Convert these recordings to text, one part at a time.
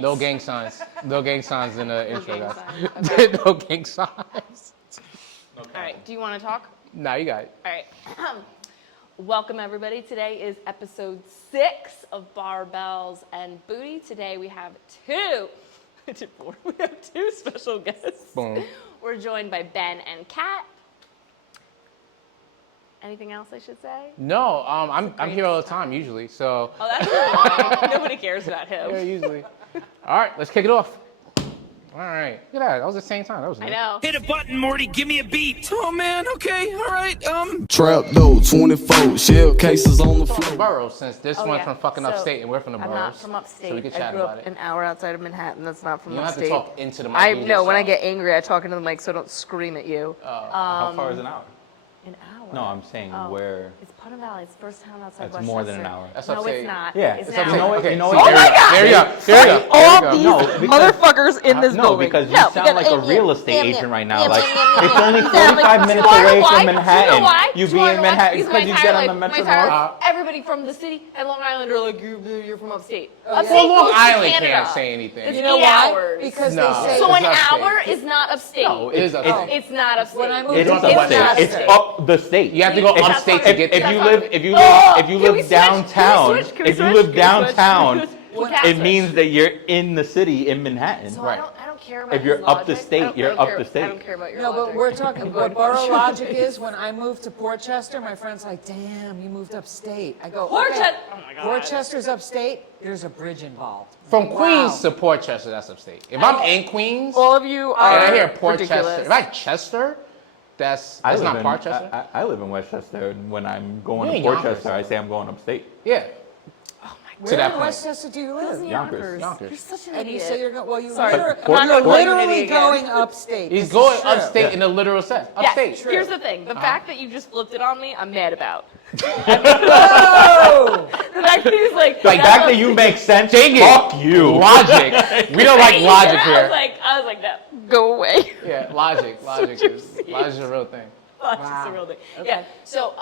No gang signs. No gang signs in the intro, gang guys. signs. No gang signs. All right, do you want to talk? Nah, you got it. All right. Welcome, everybody. Today is episode 6 of Barbells and Booty. Today we have two special guests. Boom. We're joined by Ben and Kat. Anything else I should say? No, I'm here all the time usually, so. Oh, that's annoying. Nobody cares about him. Yeah, usually. All right, let's kick it off. All right. Look at that. That was the same time. That was I nice. know. Hit a button, Morty. Give me a beat. Oh man. Okay. All right. Trap though, 24 shell cases on the floor. Boroughs, since this Oh, one's yeah. from fucking So, upstate and we're from the I'm boroughs. not from upstate. So we can I chat grew about up it. an hour outside of Manhattan. That's not from You don't have upstate. to talk into the mic. I You know. just When I talk. get angry, I talk into the mic so I don't scream at you. How far is an hour? An hour? No, I'm saying where. It's Putnam Valley. It's the first town outside That's Westchester. more than an hour. That's No, upstate. it's not. Yeah, it's it's an upstate. hour. Okay. You know see, what? Oh my God! There you go. There you go. All There you these go. No, because- motherfuckers in this No, building. because you No, sound like a real estate yeah, agent right yeah, now. Like yeah, it's only yeah, 45 minutes you wanna away know why? from Manhattan. You know why? You Do be wanna in know why? Manhattan Because because you get on the my Metro entire North. life, everybody from the city and Long Island are like, you're from upstate. Upstate Well, Long goes to Island Canada. can't say anything. It's You know 8 why? hours. Because No. they say So an It's upstate. hour is not upstate. No, it is upstate. It's not upstate. When I moved It is It's upstate. not It's upstate. up the state. You have to go It's upstate not to If, get if there. you That's live, not- if you Oh, live, if you can we live switch? downtown, Can we if you switch? live Can we switch? downtown, Can we switch? it means that you're in the city in Manhattan. So Right. I don't care about If you're his up the logic. state, I don't- you're I don't up care- the state. I don't care about your No, logic. but we're talking, I'm what going borough to- logic is, when I moved to Portchester, my friend's like, damn, you moved upstate. I go, Portchester. okay, Oh my God. Portchester's upstate, there's a bridge involved. From Wow. Queens to Portchester, that's upstate. If I'm in Queens All of you and are I hear Portchester, ridiculous. if I Chester, that's I not live in Portchester. I live in Westchester, and when I'm going You to in Portchester, Yonkers. I say I'm going upstate. Yeah. Where that in point. Westchester do you live? Yonkers. Yonkers. You're such an And you idiot. say you're going, well, you Sorry. literally, I'm not you're gonna call you an literally idiot again. going upstate. He's This is going true. upstate in the literal sense. Upstate. Yes. Here's the thing. The fact that you just flipped it on me, I'm mad about. Oh! The fact that he's like, Like back that you make sense. Dang it. Fuck you. Logic. We don't like logic I here. was like, no, go away. Yeah, logic. Logic is a real thing. That's just a real thing. Yeah. So,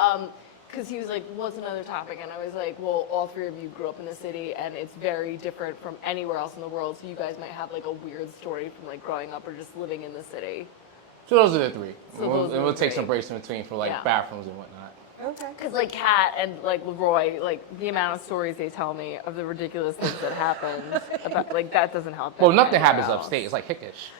because he was like, what's another topic? And I was like, well, all three of you grew up in the city, and it's very different from anywhere else in the world. So you guys might have like a weird story from like growing up or just living in the city. So those are the three. So And those are we'll the take three. some breaks in between for like Yeah. bathrooms and whatnot. Okay. Because like Kat and like Leroy, like the amount of stories they tell me of the ridiculous things that happened, about, like that doesn't help. Well, them nothing anywhere happens else. upstate. It's like Hickish.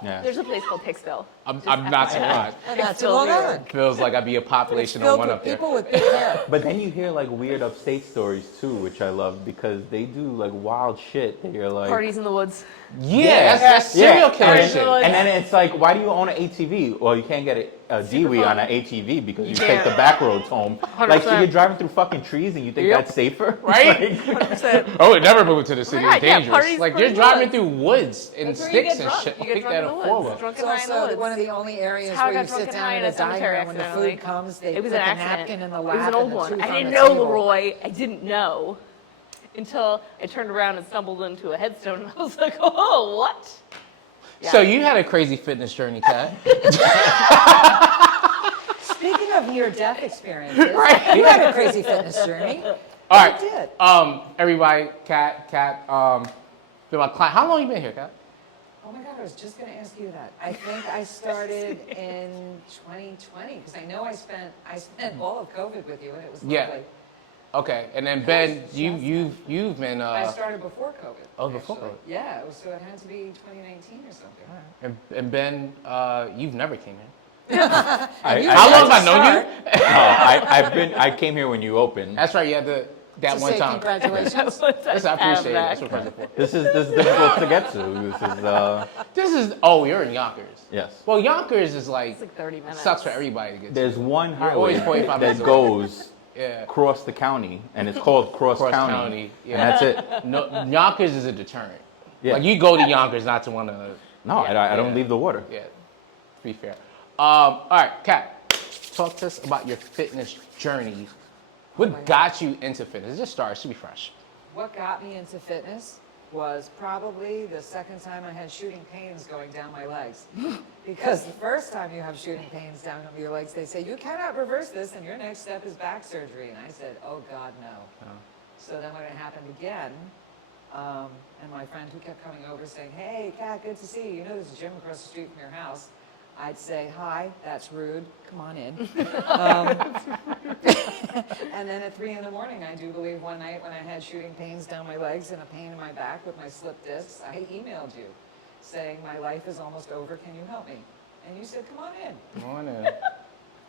Yeah. There's a place called Hicksville. I'm not surprised. And that's Hicksville, Long New York. Island. Feels like I'd be a population of Filled one with up there. people with big hair. But then you hear like weird upstate stories too, which I love because they do like wild shit that you're like. Parties in the woods. Yeah, that's serial killer and, shit. and then it's like, why do you own an ATV? Well, you can't get a DWI on an ATV because you take can't. the back roads home. Like, so 100%. you're driving through fucking trees and you think Yep. that's safer? Right? Like, I would never move to the city. God, It's yeah, dangerous. parties like for you're the driving woods. through woods and That's where you sticks get and drunk. shit. You get Pick drunk that in the up woods. forward. Drunk It's in the also woods. one of the only areas How I where got you drunk sit at down night in at a a cemetery diner when the accidentally. food comes, they It was put an the accident. napkin in the It lap was an and old the one. tooth I on didn't the know, table. Leroy. I didn't know until I turned around and stumbled into a headstone, and I was like, "Oh, what?" Yeah. So you had a crazy fitness journey, Kat. Speaking of near-death experiences, you had a crazy fitness journey. All right. You did. Everybody, Kat, been my client. How long you been here, Kat? Oh my God, I was just going to ask you that. I think I started in 2020 because I know I spent all of COVID with you and it was Yeah. lovely. Okay, and then Ben, Yes, you've been I started before COVID. Oh, before actually. COVID. Yeah, so it had to be 2019 or something. and Ben, you've never came here. I, How long have I known you? I came here when you opened. That's right. You had that To one say time. congratulations. Yes, I appreciate it. That's what I'm for. This is difficult to get to. This is. Oh, you're in Yonkers. Yes. Well, Yonkers is like It's like 30 minutes. sucks for everybody to get to. There's one You're always highway 45 that minutes away. goes Yeah. across the county, and it's called Cross Cross County, County, yeah. and that's it. No, Yonkers is a deterrent. Yeah. Like you go to Yonkers not to want to. No, I don't Yeah. leave the water. Yeah. To be fair. All right, Kat, talk to us about your fitness journey. What got you into fitness? Just start. It should be fresh. What got me into fitness was probably the second time I had shooting pains going down my legs. Because the first time you have shooting pains down your legs, they say, you cannot reverse this and your next step is back surgery. And I said, oh God, no. So then when it happened again, And my friend who kept coming over saying, hey, Kat, good to see you. You know there's a gym across the street from your house. I'd say, hi, that's rude. Come on in. And then at 3 in the morning, I do believe one night when I had shooting pains down my legs and a pain in my back with my slip discs, I emailed you saying, my life is almost over. Can you help me? And you said, come on in. Come on in.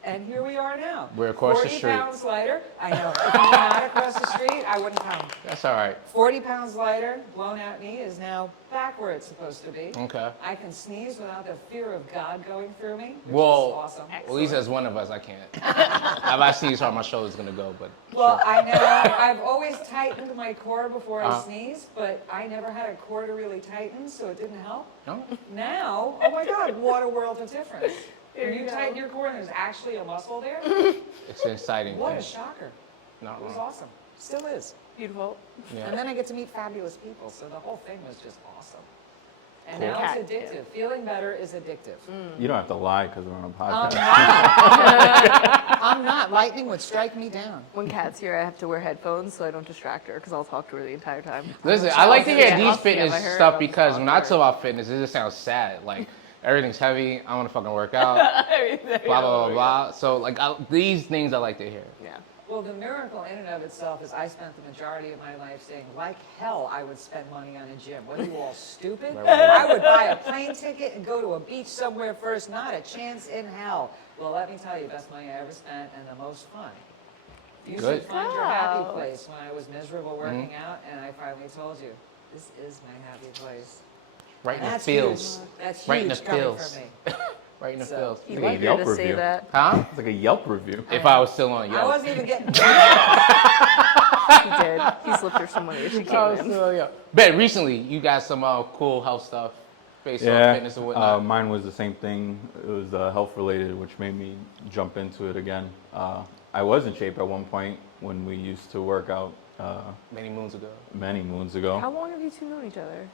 And here we are now. We're across the street. 40 pounds lighter. I know. If we were not across the street, I wouldn't come. That's all right. 40 pounds lighter, blown out knee is now back where it's supposed to be. Okay. I can sneeze without the fear of God going through me, which is Well, awesome. at least as one of us, I can't. If I sneeze hard, my shoulder's gonna go. But Well, sure. I know I've always tightened my core before I Uh-huh. sneeze, but I never had a core to really tighten, so it didn't help. No? Now, oh my God, what a world of difference. When you you go. tighten your core and there's actually a muscle there, It's an exciting what a thing. shocker. Not It was wrong. awesome. Still is. Beautiful. Yeah. And then I get to meet fabulous people, so the whole thing was just awesome. And Cool. now Cat, it's addictive. Feeling better is addictive. You don't have to lie because we're on a I'm podcast. not. I'm not. Lightning would strike me down. When Kat's here, I have to wear headphones so I don't distract her because I'll talk to her the entire time. Listen, I like to hear Yeah, these I'll see if I fitness heard stuff them. because when I I'll talk about fitness, it just sounds sad. Like everything's heavy. I want to fucking work out. Blah blah blah blah. So like these things I like to hear. Yeah. Well, the miracle in and of itself is I spent the majority of my life saying, like hell, I would spend money on a gym. What are you all stupid? I would buy a plane ticket and go to a beach somewhere first. Not a chance in hell. Well, let me tell you, best money I ever spent and the most fun. You Good. should find your happy Wow. place. When I was miserable working out, and I finally told you, this is my happy place. Right in the That's feels. huge. That's Right in huge the coming feels. from me. Right in the So- feels. He'd Like a like her Yelp to say review. that. Huh? It's like a Yelp review. If I was still on I Yelp. wasn't even getting He did. He slipped her some money as she I came was in. still on Yelp. Ben, recently you got some cool health stuff based on Yeah, fitness and whatnot. mine was the same thing. It was health related, which made me jump into it again. I was in shape at one point when we used to work out Many moons ago. many moons ago. How long have you two known each other?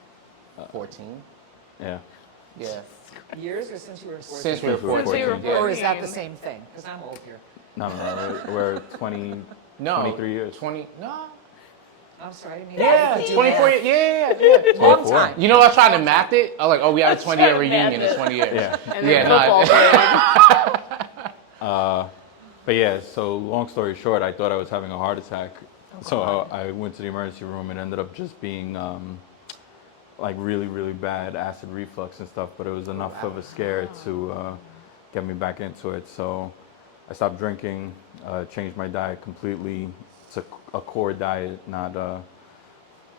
14. Yeah. Yeah. years or since you were 14? Since we were Since we were 14. 14. Yeah. Or is that the same thing? Because I'm old here. No, we're 20, No. 23 years. 20. No. I'm sorry, I didn't mean Yeah. to do 24 math. years. Yeah. Long 24. time. You know, I was trying to math it. I was like, oh, we had a 20-year trying to math reunion in it. 20 years. Yeah. And Yeah, then no, football player. But yeah, so long story short, I thought I was having a heart attack. So I went to the emergency room and ended up just being like really, really bad acid reflux and stuff. But it was enough of a scare to get me back into it. So I stopped drinking, changed my diet completely to a core diet, not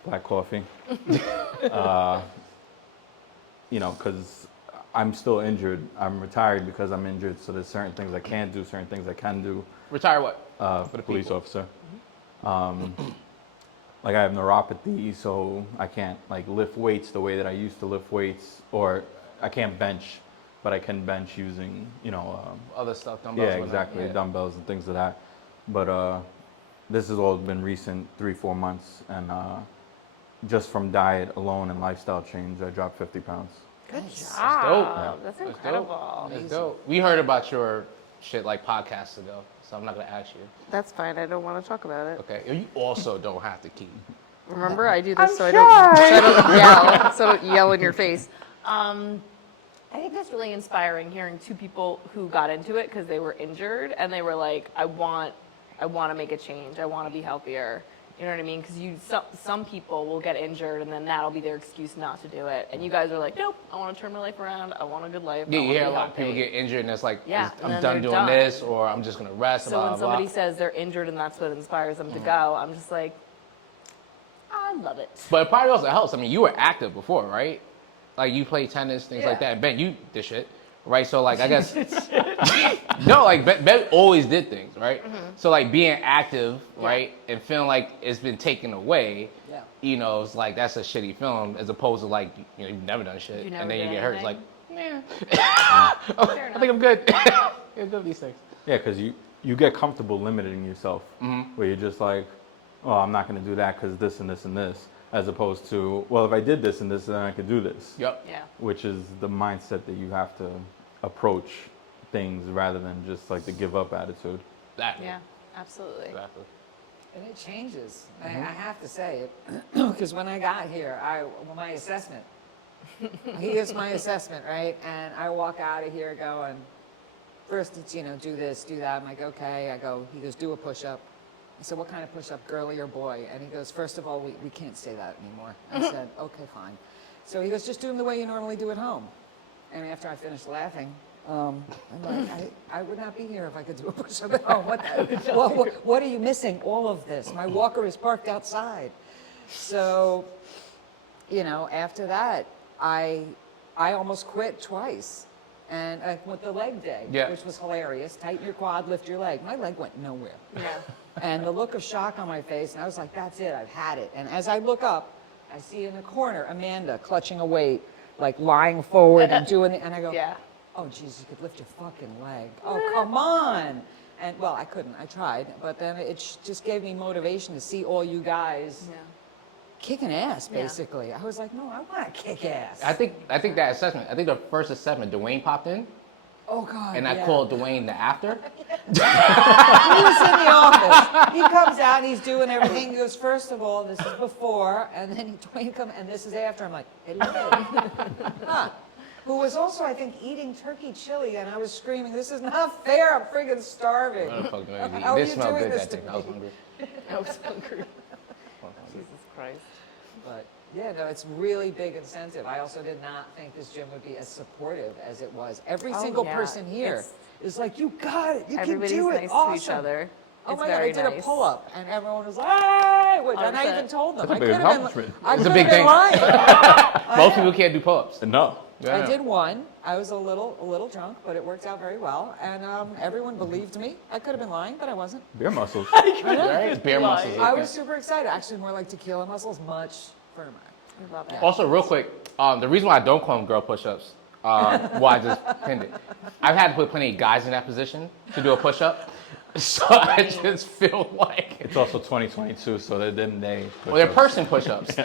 black coffee. You know, because I'm still injured. I'm retired because I'm injured. So there's certain things I can't do, certain things I can do. Retire what? For the police people. officer. Like I have neuropathy, so I can't like lift weights the way that I used to lift weights, or I can't bench, but I can bench using, you know, Other stuff. Dumbbells. yeah, and whatnot. exactly, Yeah. dumbbells and things of that. But this has all been recent, 3-4 months, and just from diet alone and lifestyle change, I dropped 50 pounds. Good dope. job. That's That's incredible. That's dope. We heard about your shit like podcasts ago, so I'm not gonna ask you. That's fine. I don't want to talk about it. Okay. You also don't have to keep. Remember, I do this so I don't yell in your face. I think that's really inspiring hearing two people who got into it because they were injured and they were like, I want to make a change. I want to be healthier. You know what I mean? Because some people will get injured and then that'll be their excuse not to do it. And you guys are like, nope, I want to turn my life around. I want a good life. Yeah, I you wanna hear a be lot of people healthy." get injured and it's like, Yeah, and I'm then done they're doing done. this, or I'm just gonna rest. So blah, when blah, somebody blah. says they're injured and that's what inspires them to go, I'm just like, I love it. But it probably also helps. I mean, you were active before, right? Like you played tennis, things like Yeah. that. And Ben, you did shit, right? So like, I guess no, like Ben always did things, right? Mm-hmm. So like being active, right, and feeling like it's been taken away. Yeah. You know, it's like that's a shitty film, as opposed to like you've never done shit, You never and then you did get hurt. It's like, anything? I think I'm good. I'm good with these things. Yeah, because you get comfortable limiting yourself, where you're just like, oh, I'm not going to do that because this and this and this, as opposed to, well, if I did this and this, then I could do this. Yep. Yeah. Which is the mindset that you have to approach things rather than just like the give up attitude. Exactly. Yeah, absolutely. Exactly. And it changes. I have to say it, because when I got here, my assessment. Here's my assessment, right? And I walk out of here going, first it's, do this, do that. I'm like, okay. He goes, do a push-up. I said, what kind of push-up, girly or boy? And he goes, first of all, we can't say that anymore. I said, okay, fine. So he goes, just do them the way you normally do at home. And after I finished laughing, I'm like, I would not be here if I could do a push-up at home. What are you missing? All of this. My walker is parked outside. So, after that, I almost quit twice. And I went the leg day, which was hilarious. Tighten your quad, lift your leg. My leg went nowhere. Yeah. And the look of shock on my face, and I was like, that's it, I've had it. And as I look up, I see in the corner Amanda clutching a weight, like lying forward and doing it. And I go, oh, geez, you could lift your fucking leg. Oh, come on. And, well, I couldn't. I tried. But then it just gave me motivation to see all you guys kicking ass, basically. I was like, no, I want to kick ass. I think that assessment, the first assessment, Dwayne popped in. Oh, God, And I called Dwayne the after. He was in the office. He comes out and he's doing everything. He goes, first of all, this is before, and then Dwayne comes, and this is after. I'm like, hey, look. Who was also, I think, eating turkey chili, and I was screaming, this is not fair, I'm friggin' starving. What the fuck do I eat? How are This you smelled doing good this that to day. me? I was hungry. I was hungry. Jesus Christ. But yeah, no, it's really big incentive. I also did not think this gym would be as supportive as it was. Every single person here is like, you got it, you can do it, nice awesome. to each other. Oh It's my God, I very did a nice. pull-up, and everyone was like, hey! And I 100%. even told them. That's a I big could have accomplishment. been, I It's a could big have been thing. lying. Most people can't do pull-ups. No. Yeah. I did one. I was a little drunk, but it worked out very well. And everyone believed me. I could have been lying, but I wasn't. Beer muscles. Right? Beer muscles. I was super excited. Actually, more like tequila muscles, much firmer. I love it. Also, real quick, the reason why I don't call them girl push-ups, why I just pinned it. I've had to put plenty of guys in that position to do a push-up, so I just feel like It's also 2022, so then they. they're person push-ups.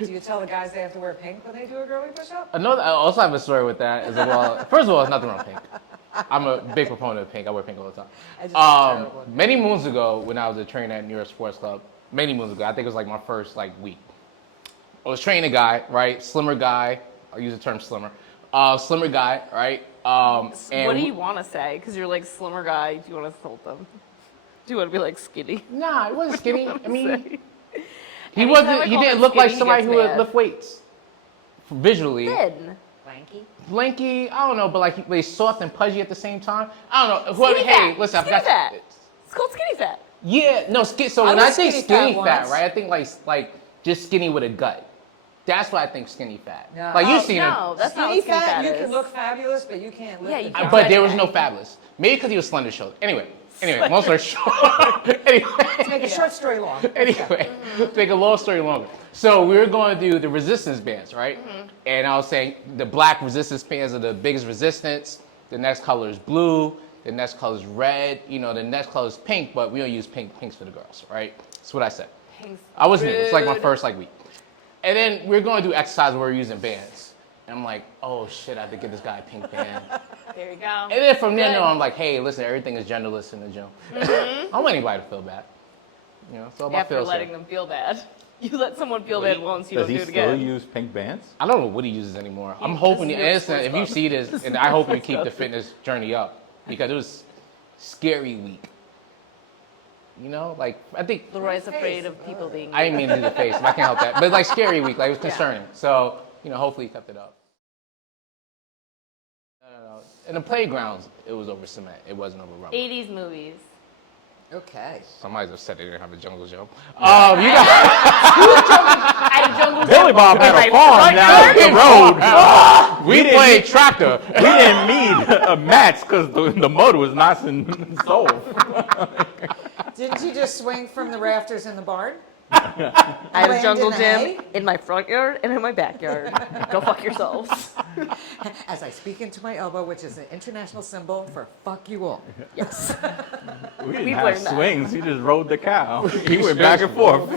Do you tell the guys they have to wear pink when they do a girly push-up? I also have a story with that as well. First of all, there's nothing wrong with pink. I'm a big proponent of pink. I wear pink all the I just time. think it's terrible. Many moons ago, when I was a trainer at New York Sports Club, many moons ago, I think it was like my first week. I was training a guy, right? Slimmer guy. I'll use the term slimmer. Slimmer guy, right? And What do you want to say? Because you're like slimmer guy. Do you want to insult them? Do you want to be like skinny? Nah, it wasn't skinny. I mean, Say. he Anytime I wasn't. He call didn't him look like skinny, he somebody gets who would mad. lift weights. Visually, Thin. Lanky? lanky. I don't know, but like he's soft and pudgy at the same time. I don't know. Whoever, Skinny hey, fat. listen, I Skinny forgot. fat. It's called skinny fat. Yeah, no, so I when I was think skinny skinny fat fat, once. right? I think like just skinny with a gut. That's what I think skinny fat. No. Like you've Oh, seen no, him. that's not Skinny what skinny fat, fat you is. can look fabulous, but you can't lift Yeah, the you job. can't. But there was no fabulous. Maybe because he was slender shouldered. Anyway, long story short. Anyway. Make a short story long. Anyway, to make a long story longer. So we were going to do the resistance bands, right? And I was saying the black resistance bands are the biggest resistance. The next color is blue. The next color is red. The next color is pink, but we don't use pink. Pink's for the girls, right? That's what I said. Pink's I wasn't. It was like my rude. first week. And then we were going to do exercise where we were using bands. And I'm like, oh shit, I have to get this guy a pink band. There you go. And then from then Good. on, I'm like, hey, listen, everything is genderless in the gym. I don't want anybody to feel bad. It's all about After feels. letting them feel bad. You let someone feel bad once, you Does don't he do it still again. use pink bands? I don't know what he uses anymore. I'm This hoping, is and your listen, sports if you club. see this, and I hope you keep the fitness journey up because it was scary week. I think Leroy's afraid of people being I didn't mean to do the face, but I can't help that. But like scary week, like it was concerning. So hopefully he kept it up. No. In the playgrounds, it was over cement. It wasn't over rubber. 80s movies. Okay. Somebody's upset they didn't have a jungle gym. You got At Jungle Billy Bob had a farm down the road. we played tractor. We didn't need a match because the motor was nice and sold. Didn't you just swing from the rafters in the barn? I have a Land jungle in the gym hay? in my front yard and in my backyard. Go fuck yourselves. As I speak into my elbow, which is an international symbol for fuck you all. Yes. We didn't We've have learned that. swings. He just rode the cow. He went back and forth.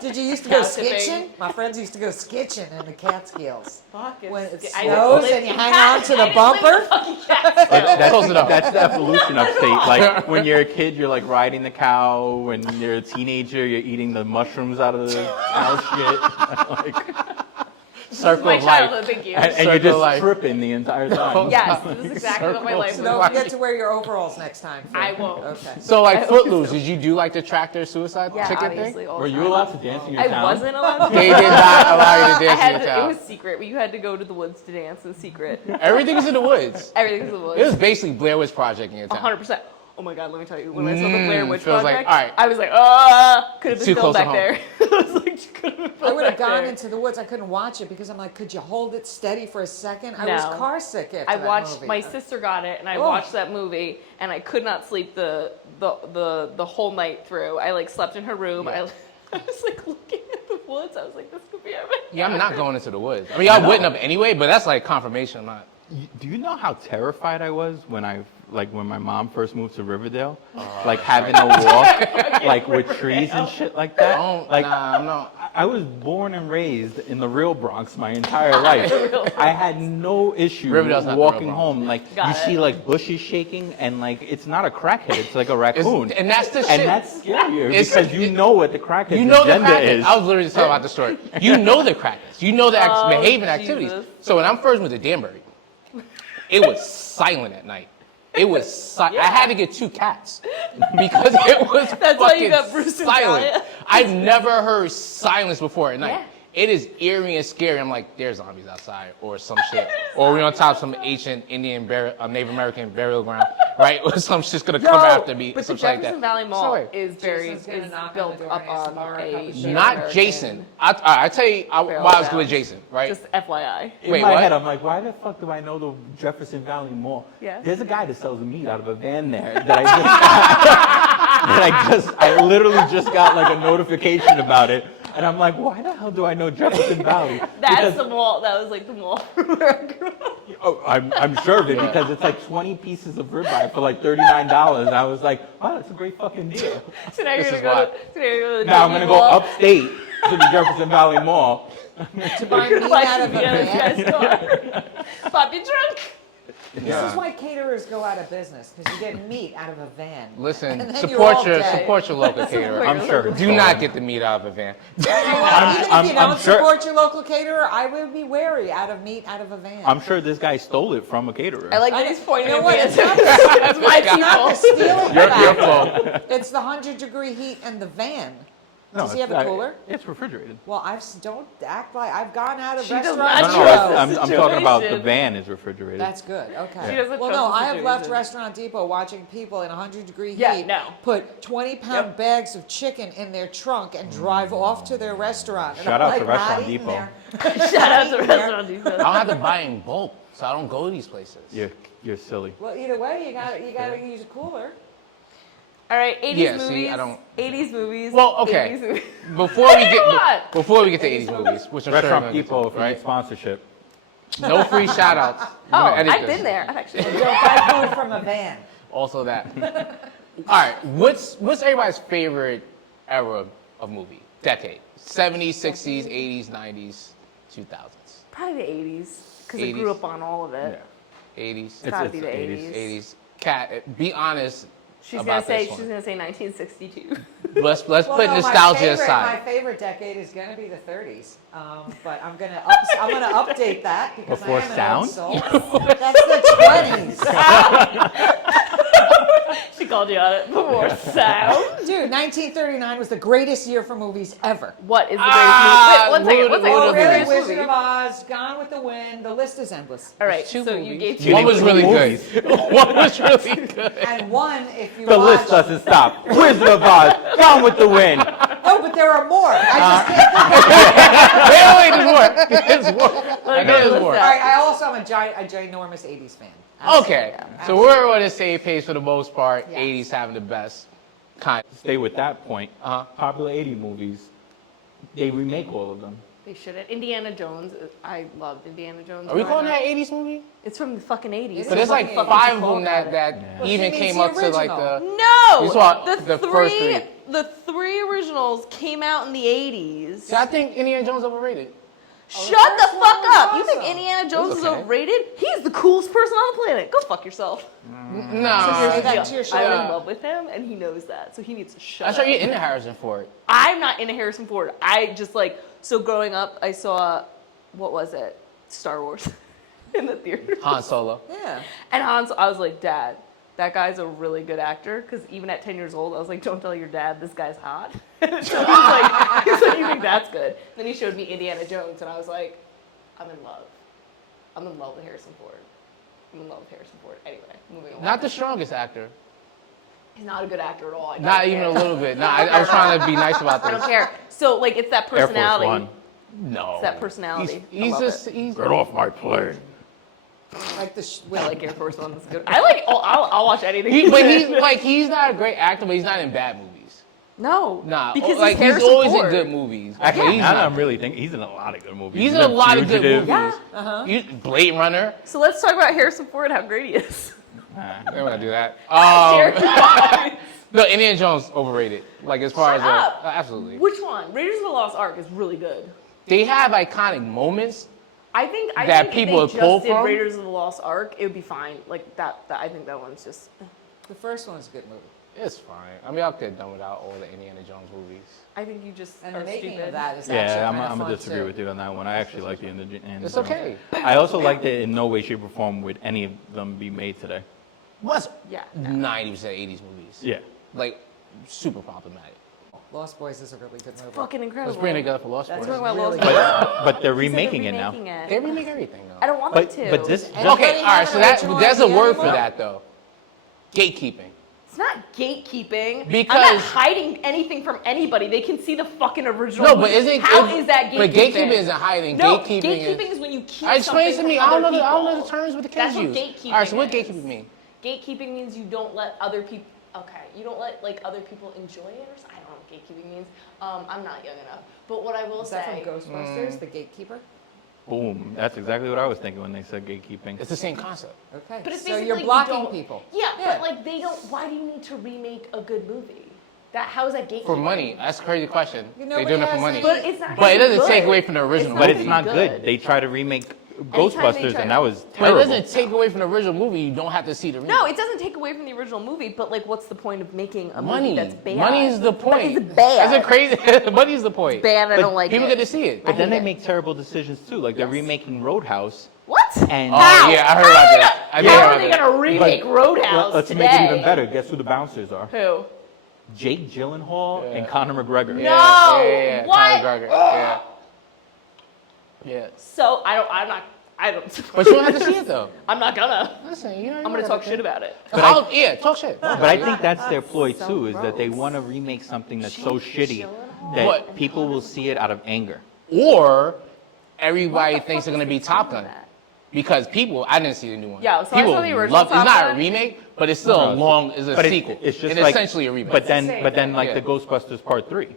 Did you used to go Cow tipping. skitching? My friends used to go skitching in the Catskills. Fuck When it I snows lived and you in hang Cat- on to I the didn't live in bumper. fucking Catskills. Close it up. That's the evolution of state. Like when you're a kid, you're like riding the cow. When you're a teenager, you're eating the mushrooms out of the cow shit. Like, Circle My of life. childhood, thank you. and you're Circle just life. tripping the entire time. Yes, this is exactly what my life So was. don't forget to wear your overalls next time. Phil. I won't. Okay. So like Footloose, did you do like the tractor suicide Yeah, chicken obviously. thing? all Were the you time. allowed to dance in your I town? wasn't allowed to. They did not allow you to I dance had in to, your it town. was secret. You had to go to the woods to dance in secret. Everything was in the woods. Everything was in the It was woods. basically Blair Witch Project in your town. 100%. Oh my god, let me tell you, when I saw the Blair Witch feels like, Project, all right. I was like, could have been Too filmed close to back there. I was like, could have been I filmed would have back gone there. into the woods. I couldn't watch it because I'm like, could you hold it steady for a second? I No. was car sick after I that watched, movie. my sister got it, and I Oh. watched that movie, and I could not sleep the whole night through. I like slept in her room. Yeah. I was like looking at the woods. I was like, this could be everything. Yeah, I'm not going into the woods. I mean, I wouldn't have anyway, but that's like confirmation. I'm not. Do you know how terrified I was when when my mom first moved to Riverdale? Like having to walk like with trees and shit like that. Like I'm not. I was born and raised in the real Bronx my entire life. I had no issue Riverdale's not the real walking Bronx. home. Like Got you it. see like bushes shaking and like it's not a crackhead, it's like a raccoon. And that's the shit. And that's scarier It's- because you know what the crackhead's You know the agenda crackers. is. I was literally just talking about the story. You know the crackers. You know the behaving activities. Jesus. So when I'm first moved to Danbury, it was silent at night. It was I had to get 2 cats because it was That's fucking why you got Bruce and silent. Talia. I've never heard silence before at night. Yeah. It is eerie and scary. I'm like, there's zombies outside or some shit. Or we're on top of some ancient Indian Native American burial ground, right? Or some shit's gonna come after me. But some the shit like Jefferson that. Valley Mall Sorry. is very Jason's gonna is knock on built the door up and ask on Laura a a couple shit. Not American Jason. I tell you why I was ground. with Jason, right? Just FYI. In Wait, my what? head, I'm like, why the fuck do I know the Jefferson Valley Mall? Yeah. There's a guy that sells meat out of a van there that I literally just got like a notification about it. And I'm like, why the hell do I know Jefferson Valley? That's Because- the mall. That was like the mall where I grew up. Oh, I'm sure of it because it's like 20 pieces of ribeye for like $39. And I was like, wow, that's a great fucking deal. So now you're This gonna is go to, so now you're gonna go to the Now I'm Navy gonna go Mall. upstate to the Jefferson Valley Mall. to buy You're meat gonna buy out of some a meat out of this van. guy's car. Pop your trunk. This is why caterers go out of business because you get meat out of a van. Listen, And then you're support all your dead. local caterer. I'm sure. it's Do fine. not get the meat out of a van. Even I'm if you don't sure- support your local caterer, I would be wary out of meat out of a van. I'm sure this guy stole it from a caterer. I like I that he's know- pointing you know at what? me. It's not That's my It's not the people. stealing Your factor. fault. It's the 100-degree heat and the van. No, Does he have a it's- cooler? It's refrigerated. Well, don't act like I've gone out of She does restaurants. not No, trust no, the I'm talking about the situation. van is refrigerated. That's good. Okay. She doesn't Well, trust no, the I have left situation. Restaurant Depot watching people in 100-degree Yeah, heat no. put 20-pound bags of chicken in their trunk and drive off to their restaurant. And Shout I'm out to like, Restaurant not eating Depot. there. Shout out to Not eating there. Restaurant Depot. I don't have to buy in bulk, so I don't go to these places. You're silly. Well, either way, you gotta use a cooler. All right, 80s Yeah, movies. see, I don't- 80s movies. Well, okay. 80s movies. Before What we do you get want? before we get to 80s movies, which I'm sure Restaurant we're gonna get Depot to, for right? sponsorship. No free shout outs. Oh, I've been there. I've actually been there. Don't buy food from a van. Also that. All right, what's everybody's favorite era of movie? Decade. 70s, 60s, 80s, 90s, 2000s. Probably the 80s, because I 80s. grew up on all of it. 80s. Gotta be the 80s. 80s. Kat, be honest She's about gonna say this she's one. gonna say 1962. Let's Well, put no, nostalgia my aside. favorite decade is going to be the 30s, but I'm gonna update that because Before I am sound? an old soul. That's the 20s. She called you on it before sound. Dude, 1939 was the greatest year for movies ever. What is the greatest Ah, movie? Wait, one second. Wood- What's the Oh, really? greatest Wizard movie? of Oz, Gone with the Wind, the list is endless. All right, Two so you movies. gave You two. One named was two really movies. good. One was really good. And one, if you The watch... list doesn't stop. Wizard of Oz, Gone with the Wind. No, but there are more. I just can't think of Wait, there's more. There's more. I know there's more. All right, I also am a ginormous 80s fan. Okay, so we're on the same page for the most part. Yes. 80s having the best. Kind. Stay with that point. Uh-huh. Popular 80 movies, they remake all of them. They shouldn't. Indiana Jones. I loved Indiana Jones. Are we growing calling up. that 80s movie? It's from the fucking 80s. But there's like fucking 5 of call them that that Yeah. even Well, she came means up the to like original. the. No, You saw the first three. The 3 originals came out in the 80s. See, I think Indiana Jones overrated. Shut the the first fuck one was up! You think awesome. Indiana Jones is okay. overrated? He's the coolest person on the planet. Go fuck yourself. No. Back to your show. I'm in love with him, and he knows that, so he needs to shut I up. saw you into Harrison Ford. I'm not into Harrison Ford. I just so growing up, I saw, what was it? Star Wars in the theater. Han Solo. Yeah. And Hans, I was like, Dad, that guy's a really good actor. Because even at 10 years old, I was like, don't tell your dad this guy's hot. So he's like, you think that's good? Then he showed me Indiana Jones, and I was like, I'm in love. I'm in love with Harrison Ford. I'm in love with Harrison Ford. Anyway, moving on. Not the strongest actor. He's not a good actor at all. I don't Not care. even a little bit. No, I was trying to be nice about I don't this. care. So it's that Air Force personality. One. No. It's that personality. I He's love just. it. He's. Get off my plane. Like the I like Air Force One. That's good. I'll watch anything. But in. he's not a great actor, but he's not in bad movies. No. Nah, Because like he's Harrison always Ford. in good movies. Actually, But he's now that not. I'm really thinking, he's in a lot of good movies. He's in a lot of good Fugitive. movies. Yeah. Blade Runner. So let's talk about Harrison Ford and how great he is. I'm gonna do that. Jared, No, Indiana Jones overrated. Like as far Shut as up. absolutely. Which one? Raiders of the Lost Ark is really good. They have iconic moments. I think That people if they would pull just did from? Raiders of the Lost Ark, it would be fine. Like that I think that one's just. The first one's a good movie. It's fine. I mean, I could have done without all the Indiana Jones movies. I think you just And are the making stupid. of that is actually Yeah, kind of I'm fun gonna disagree too. with you on that one. I actually like the Indiana It's Jones. okay. I also like that in no way, shape, or form would any of them be made today. What's Yeah. 90% 80s movies? Yeah. Like super problematic. Lost Boys is a really good movie. Fucking incredible. Let's bring it together for Lost That's Boys. We're talking about really Lost good. Boys. But they're He said remaking it now. remaking They remake everything though. I don't want But them to. but this And just, okay. Okay, all right. So that Original there's a word for Indiana? that though. Gatekeeping. It's not gatekeeping. I'm Because- not hiding anything from anybody. They can see the fucking original. No, but movie. isn't How is that gatekeeping? But gatekeeping isn't hiding. No, gatekeeping is when you keep. Explain to something me. from I don't know. other I don't know the people. terms with the That's kids what use. gatekeeping All right. So what is. gatekeeping mean? Gatekeeping means you don't let other people. Okay, you don't let other people enjoy it, or I don't know what gatekeeping means. I'm not young enough, but what I will Is that say. from Ghostbusters, The Gatekeeper? boom. That's exactly what I was thinking when they said gatekeeping. It's the same concept. Okay. But it's so basically you're you blocking don't- people. Yeah, Yeah. but like they don't. Why do you need to remake a good movie? How is that gatekeeping? For money. That's a crazy question. You They're nobody doing it for has money. any- But it's not. But it gonna be doesn't take good. away from the original But movie. it's not gonna good. be They try to remake Anytime they Ghostbusters, try and to- that was But it terrible. doesn't take away from the original movie. You don't have to see the remake. No, it doesn't take away from the original movie, but like, what's the point of making a Money. movie that's bad? Money is the point. But it's bad. That's a crazy. Money is the point. bad. I But don't like People it. get to see it. But then hate they it. make terrible decisions too. Like they're remaking Roadhouse, What? and Oh How? yeah, I heard about that. I did How hear are about they that. gonna remake Roadhouse let's today? make it even better. Guess who the bouncers are? Who? Jake Gyllenhaal Yeah. and Conor McGregor. No. Yeah, what? Conor McGregor. Yeah. Yeah. So I'm not. But you don't have to see it though. I'm not gonna. Listen, you know. I'm gonna talk shit about it. Yeah, talk shit. But I think that's their ploy too, is that they want to remake something that's so shitty that What? people will see it out of anger. Or everybody thinks they're gonna be Top Gun. Because people, I didn't see the new one. Yeah, so I people saw the original love. Top It's not Gun. a remake, but it's still a No, long. It's a But sequel. It's just it's like, essentially a remake. But then like Yeah. the Ghostbusters Part 3.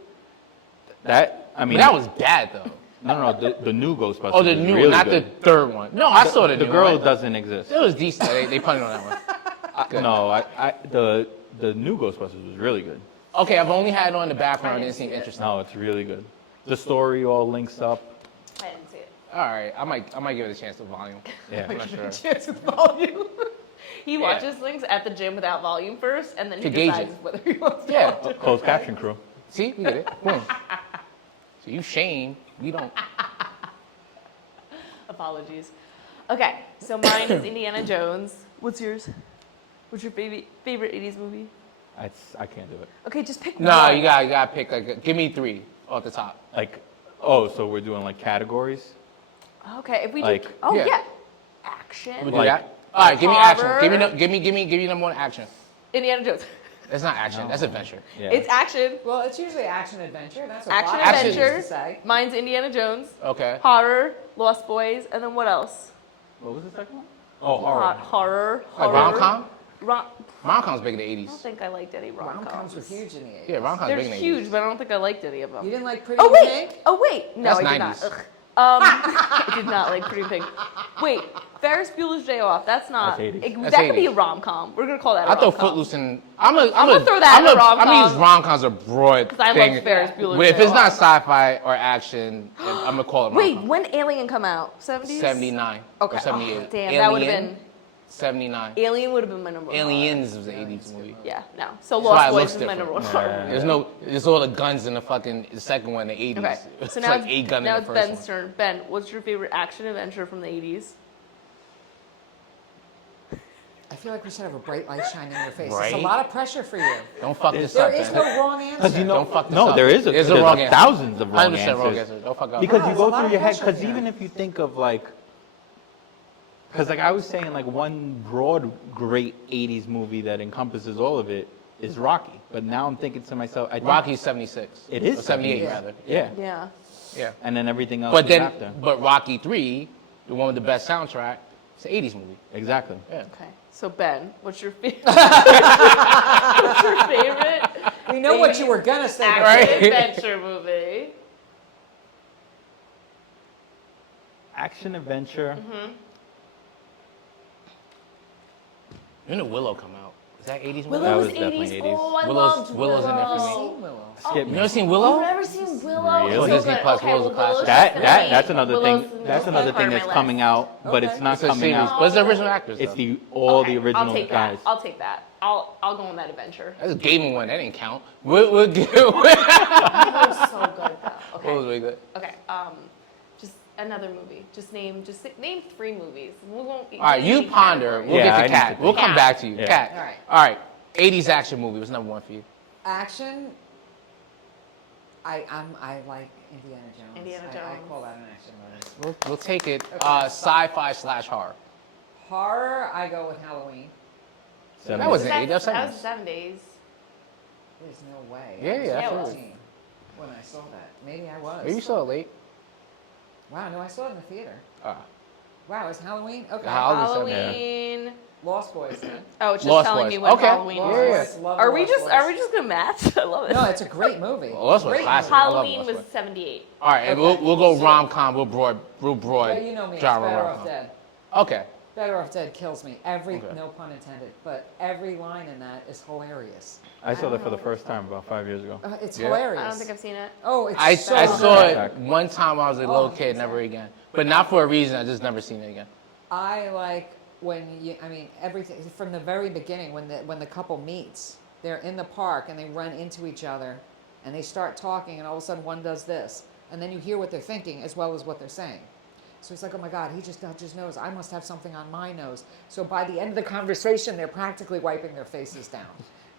That I mean, that was bad though. no, the new Ghostbusters. Oh, the is new really one, not good. the third one. No, I saw the The new girl one. doesn't exist. It was decent. They punted on that one. Good. No, the new Ghostbusters was really good. Okay, I've only had it on the background. It didn't seem interesting. No, it's really good. The story all links up. I didn't see it. All right, I might give it a chance to volume. Yeah. I'm not sure. Chance with volume. He watches things at the gym without volume first, and then he To gauge decides it. whether he wants to. Yeah. Closed caption crew. See, we get it. Boom. So you Shane, we don't. Apologies. Okay, so mine is Indiana Jones. What's yours? What's your favorite 80s movie? I can't do it. Okay, just pick No, one. you gotta pick like. Give me 3 off the top. Like, oh, so we're doing like categories? Okay, if we do. Like- Oh Yeah. yeah. We Action. do Like- that. All right, give me action. Horror. Give me number 1 action. Indiana Jones. That's not action. No. That's adventure. Yeah. It's action. Well, it's usually action adventure. That's what Action Bob used adventure. to say. Mine's Indiana Jones. Okay. Horror. Lost Boys. And then what else? What was the second one? Oh, horror. Horror. Like rom com. Rom-coms big in the I don't 80s. think I liked any Rom-coms rom-coms. were huge in the 80s. Yeah, rom-coms They're big in the 80s. huge, but I don't think I liked any of them. You didn't like Pretty Oh in wait! Pink? Oh wait! No, That's I did 90s. not. Ugh. I did not like Pretty in Pink. Wait, Ferris Bueller's Day Off. That's not. That's 80s. That's That could be a 80s. rom-com. We're gonna call that a I throw rom-com. Footloose in. I'm gonna throw that in a rom-com. I'm gonna use rom-coms a broad 'Cause I love thing. Ferris Bueller's If Day it's not Off. sci-fi or action, then I'm gonna call it Wait, rom-com. when Alien come out? 70s? 79 Okay. or 78. Oh, damn, that would have Alien, been. 79. Alien would have been my number one. Aliens was the 80s movie. Yeah, no. So That's why Lost it Boys looks is my number one. different. There's all the guns in the fucking the second one, the 80s. Okay, It's so now like it's, 8 gun now in it's the first Ben's one. turn. Ben, what's your favorite action adventure from the 80s? I feel like we should have a bright light shining in your face. It's Right? a lot of pressure for you. Don't fuck this There up, is Ben. no wrong answer. Don't fuck this No, up. there is There's there's wrong answer. thousands of wrong 100% wrong answers. answer. Don't fuck up. Because No, you there's a go lot through of your head, pressure because here. even if you think of like, because like I was saying, like one broad great 80s movie that encompasses all of it is Rocky. But now I'm thinking to myself, I think Rocky's 76. It is Or 78 78. rather. Yeah. Yeah. Yeah. And then everything else But is then, after. but Rocky 3, the one with the best soundtrack, it's an 80s movie. Exactly. Yeah. Okay. So Ben, what's your favorite? What's your favorite We know what you were gonna say. action Right. adventure movie? Action adventure. When did Willow come out? Is that 80s movie? Willow That was was definitely 80s. 80s. Oh, I Willow's- loved Willow's in there for me. Willow. Willow. Skip You me. never seen I've Willow? never seen Willow. Really? So Disney good. Plus, Okay, Willow's a well, classic. Willow's That's definitely- another Willow's thing. That's another part thing of that's my coming list. out, but it's not It's a coming series. out. What's the original actors? It's though? the all Okay, the original I'll take guys. that. I'll take that. I'll go on that adventure. That's a gaming one. That didn't count. We'll get. That was so good though. What was Okay. really good? Okay. Just another movie. Just name 3 movies. We won't. All right, you ponder. We'll Yeah, get I to need Cat. to We'll think. come back to you. Yeah. Cat. All right. All right. 80s action movie was number 1 for you. Action. I like Indiana Jones. Indiana I Jones. call that an action movie. We'll take it. Okay. Sci-fi/horror. Horror. I go with Halloween. That wasn't 80s. That was That was 70s. 70s. There's no way. Yeah, I was yeah, absolutely. 14 when I saw that. Maybe I was. Are you saw it late? Wow, no, I saw it in the theater. Ah. Wow, it's Halloween? Okay. Halloween. Halloween. Lost Boys then. Oh, it's just Lost telling Boys. me when Okay. Halloween Lost was. Boys, love Are we Lost just Boys. gonna match? I love it. No, it's a great movie. Lost Boys Great classic. movie. I love Halloween Lost was Boys. 78. All right, and Okay. we'll go rom-com. We'll broad But you know me, it's genre Better Off rom-com. Dead. Okay. Better Off Dead kills me. Okay. No pun intended, but every line in that is hilarious. I saw that for the first time about 5 years ago. It's Yeah. hilarious. I don't think I've seen it. Oh, it's I so saw good. it one time when I was a little Oh, kid, never exactly. again. But not for a reason. I just never seen it again. I like everything from the very beginning when the couple meets. They're in the park and they run into each other, and they start talking, and all of a sudden one does this, and then you hear what they're thinking as well as what they're saying. So it's like, oh my God, he just touched his nose. I must have something on my nose. So by the end of the conversation, they're practically wiping their faces down,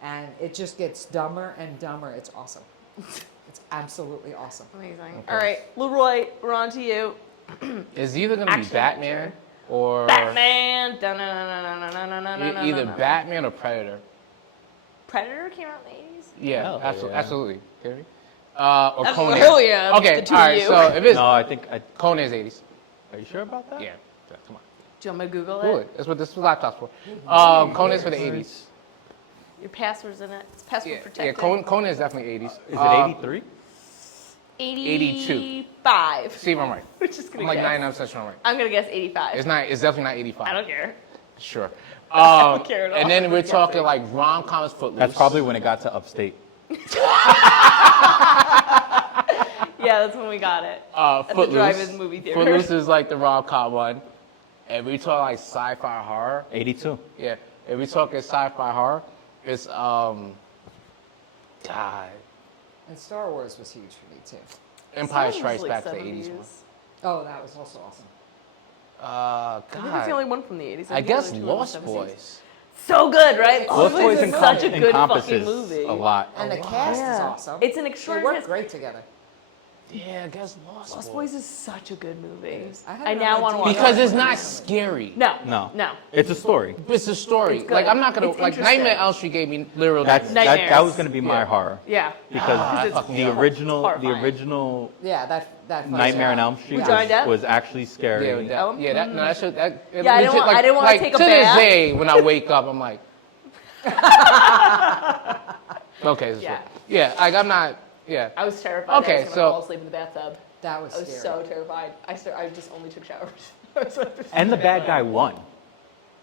and it just gets dumber and dumber. It's awesome. It's absolutely awesome. Amazing. All right, Leroy, we're on to you. It's either gonna be Action Batman adventure. or Batman. either Batman or Predator. Predator came out in the 80s. Yeah, Hell absolutely, yeah. absolutely. Hear me? Or Absolutely. Conan. Hell yeah, Okay, the two all of right. you. So if it's No, I think. Conan's 80s. Are you sure about that? Yeah. Come on. Do you want me to Google Google it? it. That's what this laptop's for. Conan's for the 80s. Your password's in it. It's password Yeah, protected. Conan is definitely 80s. Is it 83? 85. See if I'm right. We're just I'm gonna like guess. 99% sure I'm right. I'm gonna guess 85. It's not. It's definitely not 85. I don't care. Sure. don't care at all. And then we're I'm talking guessing. like rom-coms, Footloose. That's probably when it got to Upstate. Yeah, that's when we got it. At the Footloose. drive-in movie theater. Footloose is like the rom-com one. And we talk like sci-fi horror. 82. Yeah. If we talking sci-fi horror, it's God. And Star Wars was huge for me too. Empire Sounds Strikes like Back, the 70s. 80s one. Oh, that was also awesome. I think it's the only God. one from the 80s. I think guess the other two were Lost from the 70s. Boys. So good, right? Lost Boys is such a good fucking encompasses movie. a lot. And the cast is Yeah. awesome. It's an They extraordinary. work great together. Yeah, I guess Lost, Lost Boys is such a good movie. I had I no now want to idea. watch Because it. it's not scary. No. No. It's a story. It's a story. It's good. Like I'm not gonna It's like interesting. Nightmare on Elm Street gave me literal That Nightmares. was going to be my Yeah. horror. Yeah. Because it's the original horrifying. Yeah, that Nightmare on Elm Street With Johnny Depp? was actually scary. Yeah, that, Oh, yeah, that, no, that should. That, Yeah, I didn't want- I didn't wanna like, take a to this bath. day, when I wake up, I'm like, Okay, this is Yeah. what- yeah, like I'm not, yeah. I was terrified. Okay, I was gonna so- fall asleep in the bathtub. That was I was scary. so terrified. I just only took showers. I was like, this is And the bad guy won.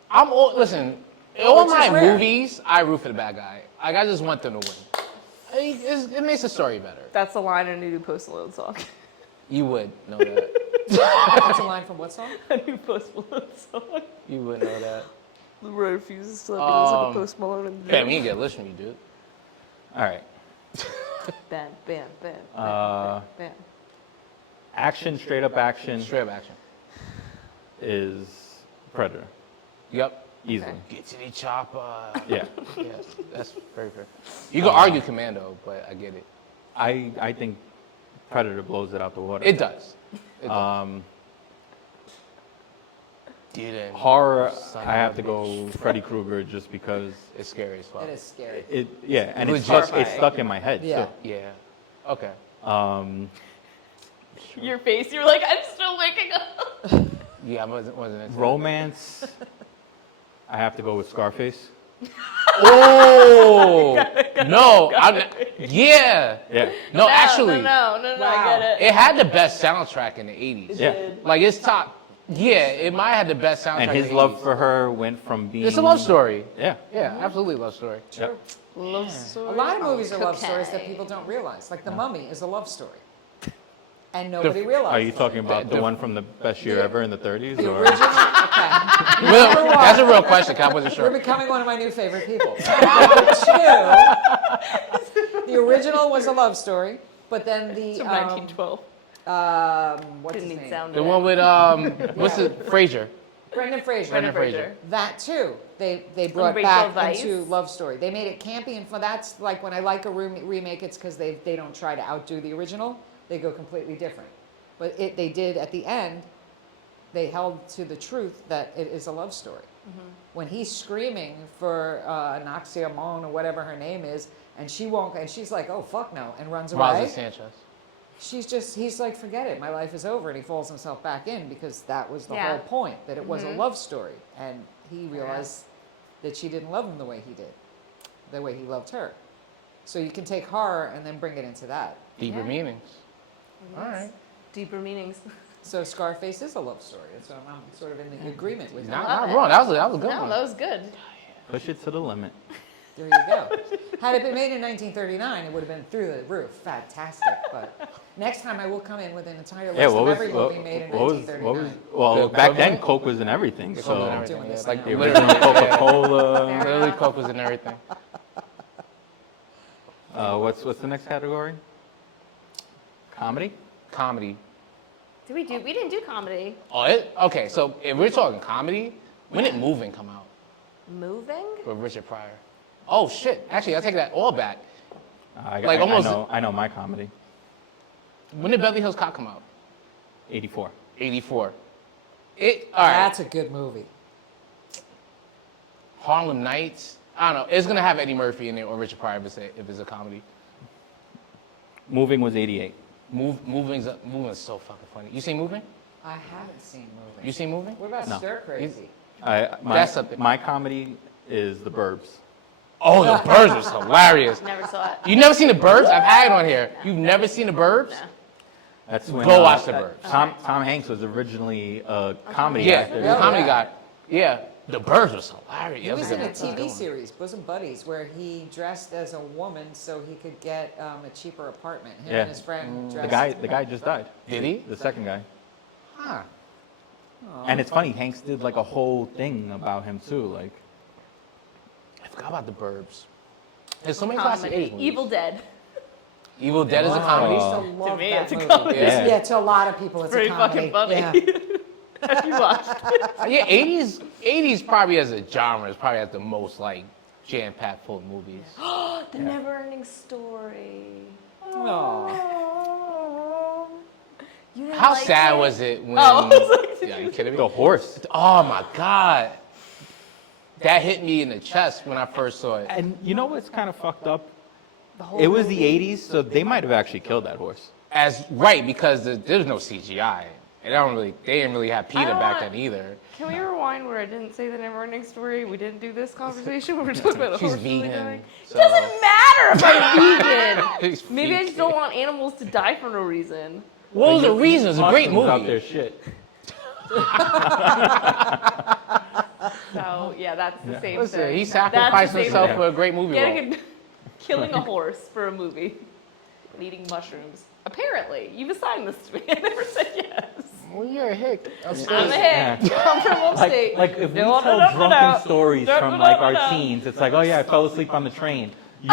I'm all, listen, in all Which is my rare. movies, I root for the bad guy. Like, I just want them to win. It makes the story better. That's the line in a new Post Malone song. You would know that. That's a line from what song? A new Post Malone song. You would know that. The road refuses to let me listen Um, to Post Malone and Bam, we can get a list from you, dude. All right. bam, bam, bam, Uh, bam. Action, straight up action Straight up action. is Predator. Yep. Easily. Get to the chopper. Yeah. Yeah, that's very fair. You can argue Commando, but I get it. I think Predator blows it out the water. It does. It does. Didn't. Horror, Son I of have a to go Freddy Krueger just because It's scary as fuck. It is scary. yeah, and it's Legit. stuck in my head Yeah. Yeah. Okay. too. Your face, you're like, I'm still waking up. Yeah, I wasn't into it. Romance, I have to go with Scarface. Oh no! Yeah. Yeah. No, actually, No, I Wow. get it. it had the best soundtrack in the '80s. Yeah. Like it's top. Yeah, it might have the best soundtrack. And in his the love 80s. for her went from being. It's a love story. Yeah. Yeah, absolutely love story. Yep. Love A story. lot of movies are love Okay. stories that people don't realize. Like The Mummy is a love story. And nobody realizes. Are you talking about the The- one from the best year ever in the 30s? The Or? original? Okay. Well, that's a real question. 'Cause I wasn't You're sure. becoming one of my new favorite people. Number two, the original was a love story, but then the From 1912. what's Didn't his need name? sound. The one with what's it? Frasier. Brendan Fraser. Brendan Fraser. That too, they brought Rachel back Weisz? into love story. They made it campy and fun. That's like when I like a remake, it's because they don't try to outdo the original. They go completely different. But they did at the end. They held to the truth that it is a love story. When he's screaming for Noxia Mon or whatever her name is, and she won't, and she's like, "Oh fuck no," and runs away. Rosa Sanchez. He's like, forget it, my life is over, and he falls himself back in because that was the Yeah. whole point, that it was a love story, and he realized that she didn't love him the way he did, the way he loved her. So you can take horror and then bring it into that. Deeper Yeah. meanings. All right. Deeper meanings. So Scarface is a love story, and so I'm sort of in the agreement with you. Not wrong. That was a good No, one. that was good. Push it to the limit. There you go. Had it been made in 1939, it would have been through the roof. Fantastic. But next time I will come in with an entire list Yeah, of what was, every what, movie made in what was, 1939. well, Coke back was then it? Coke was in everything, Coke was in so everything, doing yeah. this Like now. the literally, original Coca-Cola. Literally, Coke was in everything. What's the next category? Comedy? Comedy. We didn't do comedy. Oh, okay. So if we're talking comedy, when did Moving come out Moving? with Richard Pryor? Oh shit! Actually, I take that all back. I almost- I know my comedy. When did Beverly Hills Cop come out? 84. '84. All right. That's a good movie. Harlem Nights. I don't know. It's gonna have Eddie Murphy in it or Richard Pryor if it's a comedy. Moving was 88. Moving's so fucking funny. You seen Moving? I haven't seen Moving. You seen Moving? What about No. Stir Crazy? That's something. My comedy is The Burbs. Oh, The Burbs was hilarious. Never saw it. You never seen The Burbs? I've had it on here. You've never seen The Burbs? No. That's when Go watch The Burbs. Tom Hanks was originally a comedy Yeah, actor. the comedy yeah. guy. Yeah, The Burbs was hilarious. He That was a in a good one. TV series, Bosom Buddies, where he dressed as a woman so he could get a cheaper apartment. Him Yeah. and his friend The dressed. guy just died. Did he? The second guy. Huh. And it's funny, Hanks did like a whole thing about him too. Like, I forgot about The Burbs. There's so many classic Comedy. 80s movies. Evil Dead. Evil Dead is a I comedy. used to love me, that it's a movie. comedy. Yeah. Yeah, to a lot of people, it's Pretty a comedy. fucking funny. Yeah. Have you watched? Yeah, 80s probably as a genre is probably has the most like jam-packed full of movies. The Never-Ending Story. Aw. You didn't How like sad it? was it when? Oh, I was like, Yeah, are you kidding me? the horse. Oh my god, that hit me in the chest when I first saw it. And you know what's kind of fucked up? The whole It was the movie. 80s, so they might have actually killed that horse. As right because there's no CGI. And they didn't really have PETA back then either. Can we rewind where I didn't say the never-ending story? We didn't do this conversation. We were talking about a She's horse really vegan. dying. So. Doesn't matter if I'm vegan. She's Maybe I just vegan. don't want animals to die for no reason. What was the reason? It's a great Mushrooms out movie. there, shit. So yeah, that's the same Listen, thing. he That's sacrificed the same himself thing. for a great movie role. Killing a horse for a movie. And eating mushrooms. Apparently, you've assigned this to me. I never said yes. Well, you're a hick. I'm a hick. I'm from upstate. Like if we No, no, tell no, no, drunken no. stories No, from no, like no, our no. teens, it's like, oh yeah, I fell asleep on the train. You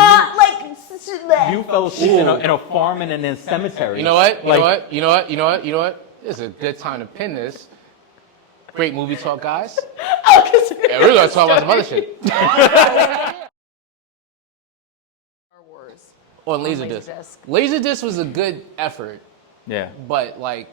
fell asleep in a farm and in a cemetery. You know what? You Like, know what? You know what? You know what? You know what? This is a good time to pin this. Great movie talk, guys. And we're gonna talk about some other shit. Star Wars. On Laserdisc. Laserdisc was a good effort, Yeah, but like,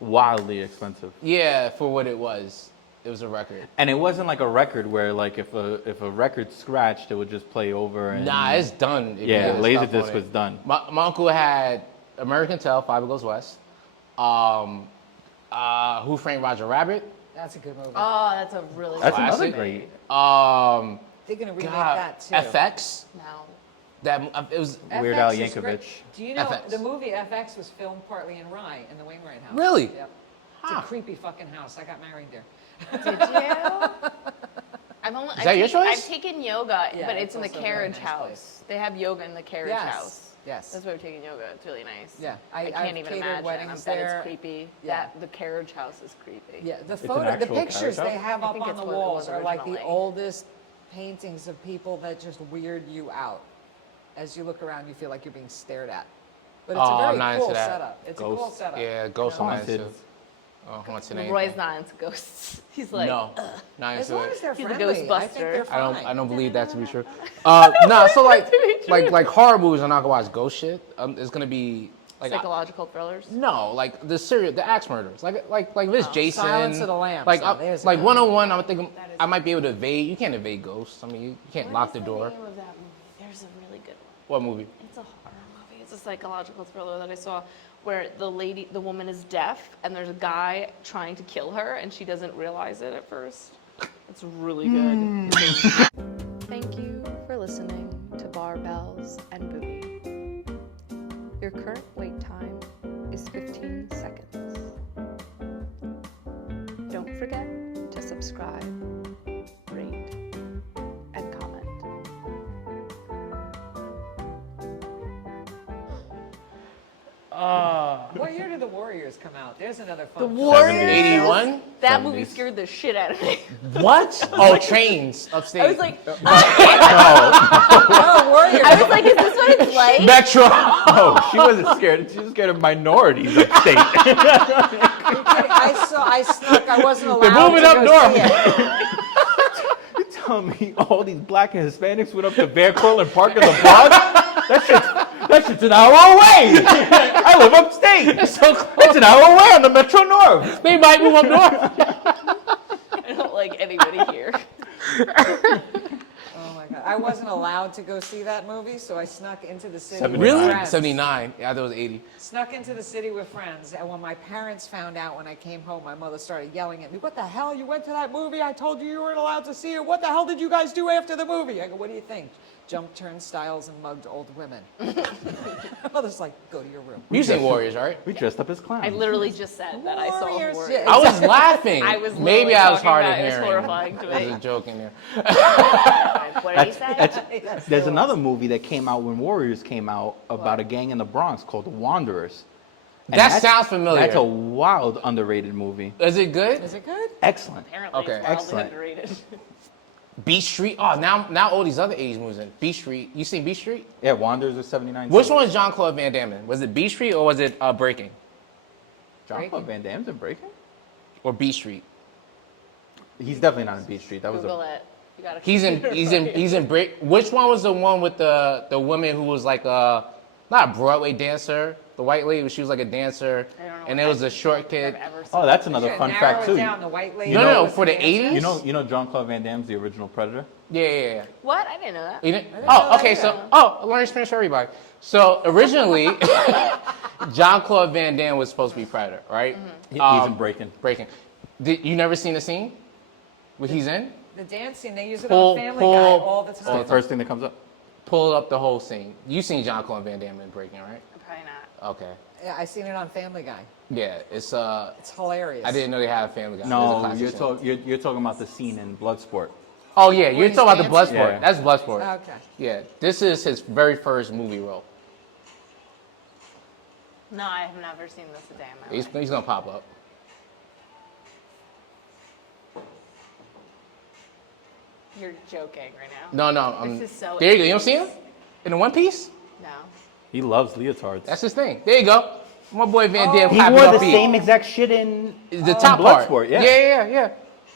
wildly expensive. yeah, for what it was a record. And it wasn't like a record where like if a record scratched, it would just play over. And, Nah, it's done. if you yeah, get the stuff on Laserdisc it. was done. My uncle had American Tell, Five Goes West. Who Framed Roger Rabbit? That's a good movie. Oh, that's a really That's good another Classic. great. They're gonna remake God, that too. FX. No. That it was Weird FX Al is Yankovic. great. Do you know FX. the movie FX was filmed partly in Rye in the Wainwright House? Really? Yep. It's a creepy fucking house. I got married there. Did you? Is that your choice? I've taken yoga, Yeah, but it's it's in the also a very carriage nice house. place. They have yoga in the carriage Yes. house. Yes. That's why we're taking yoga. It's really nice. Yeah, I I've can't even catered imagine. I weddings bet there. it's creepy. Yeah. The carriage house is creepy. Yeah, the an photo, the actual pictures carriage they house? have I up think on it's the what it walls was are like the originally. oldest paintings of people that just weird you out. As you look around, you feel like you're being stared at. But it's Oh, a I'm not very into cool that. setup. It's a cool Ghosts. setup. Yeah, Ghost on Haunted. that too. Oh, haunted Roy's anything. not into ghosts. He's like, No, not As into long it. as they're He's a friendly, I think Ghostbuster. they're I fine. don't believe that to be true. No, so like horror movies, I'm not gonna watch ghost shit. It's gonna be like psychological thrillers. no, like the axe murders, like this Jason. Silence of the Lambs. Like Oh, there's a like good 101. I'm thinking I might be able to evade. You can't evade ghosts. I mean, you can't lock the door. What is the name of that movie? There's a really good one. What movie? It's a horror movie. It's a psychological thriller that I saw where the woman is deaf and there's a guy trying to kill her and she doesn't realize it at first. It's really good. Thank you for listening to Barbells and Boogie. Your current wait time is 15 seconds. Don't forget to subscribe, rate, and comment. What year did The Warriors come out? There's another fun The film. Warriors. 81. That movie 70s. scared the shit out of me. What? Oh, trains upstate. I was like, No, Warriors. I was like, is this what it's like? Metro. Oh, she wasn't scared. She was scared of minorities upstate. I snuck. I wasn't allowed They're moving to up go north. see it. You tell me all these black and Hispanics went up to Bear Quill and Park in the Bronx? That shit's an hour away. I live upstate. It's so close. It's an hour away on the Metro North. They might move up north. I don't like anybody here. Oh my god! I wasn't allowed to go see that movie, so I snuck into the city. with Really? friends. 79. Yeah, I thought it was 80. Snuck into the city with friends, and when my parents found out when I came home, my mother started yelling at me, "What the hell? You went to that movie? I told you weren't allowed to see it. What the hell did you guys do after the movie?" I go, "What do you think? Jumped turnstiles and mugged old women." My mother's like, "Go to your room." You seen Warriors, right? We dressed up as clowns. I literally just said that I saw Warriors, Warriors. yeah. I was laughing. I was Maybe literally I was talking hard of about it. It was hearing. horrifying to me. There's a joke in there. What did he say? There's another movie that came out when Warriors came out about a gang in the Bronx called The Wanderers. And That that's- sounds familiar. That's a wild, underrated movie. Is it good? Is it good? Excellent. Apparently Okay, it's wildly excellent. underrated. Beach Street. Oh, now all these other 80s movies in. Beach Street. You seen Beach Street? Yeah, Wanderers are 79. Which one was Jean-Claude Van Damme in? Was it Beach Street or was it Breaking? Jean-Claude Van Damme's in Breaking? Or Beach Street? He's definitely not in Beach Street. That was Google a. it. You gotta He's in Break. Which one was the one with the woman who was like not a Broadway dancer, The white lady, she was like a dancer, I don't know and what it was a I've short kid. ever seen. Oh, that's another Should fun narrow fact it too. down, the white lady No, was for the dancer. 80s? You know Jean-Claude Van Damme's the original Predator? Yeah. What? I didn't know that. You didn't? know Oh, that okay. either. So, learning experience for everybody. So originally, Jean-Claude Van Damme was supposed to be Predator, right? He's in Breaking. Breaking. Did you never seen the scene where he's in? The dancing, they use it Pull- on Family pull- Guy all the It's time. the first thing that comes up. Pull up the whole scene. You seen Jean-Claude Van Damme in Breaking, right? Probably not. Okay. Yeah, I seen it on Family Guy. Yeah, it's It's hilarious. I didn't know they had a Family Guy. There's a No, classic scene. you're talking about the scene in Bloodsport. Oh yeah, you're he's talking about the dancing? Bloodsport. Yeah. That's Bloodsport. Okay. Yeah, this is his very first movie role. No, I have never seen this a day in my life. He's gonna pop up. You're joking right now. No, I'm. This is so There you go. You don't see him in the One Piece? No. He loves leotards. That's his thing. There you go. My boy Van Damme. he clapping wore up the feet. same exact shit in The top part. Bloodsport, yeah. Yeah.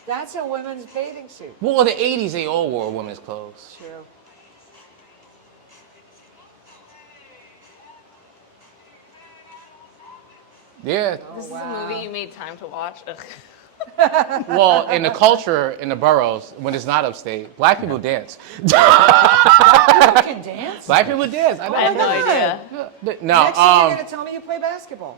That's a women's bathing suit. Well, the 80s, they all wore women's clothes. True. Yeah. This wow. is a movie you made time to watch. Ugh. Well, in the culture, in the boroughs, when it's not upstate, black people dance. You can dance? Black people dance. I know. I had no God. idea. No, Next thing you're going to tell me you play basketball.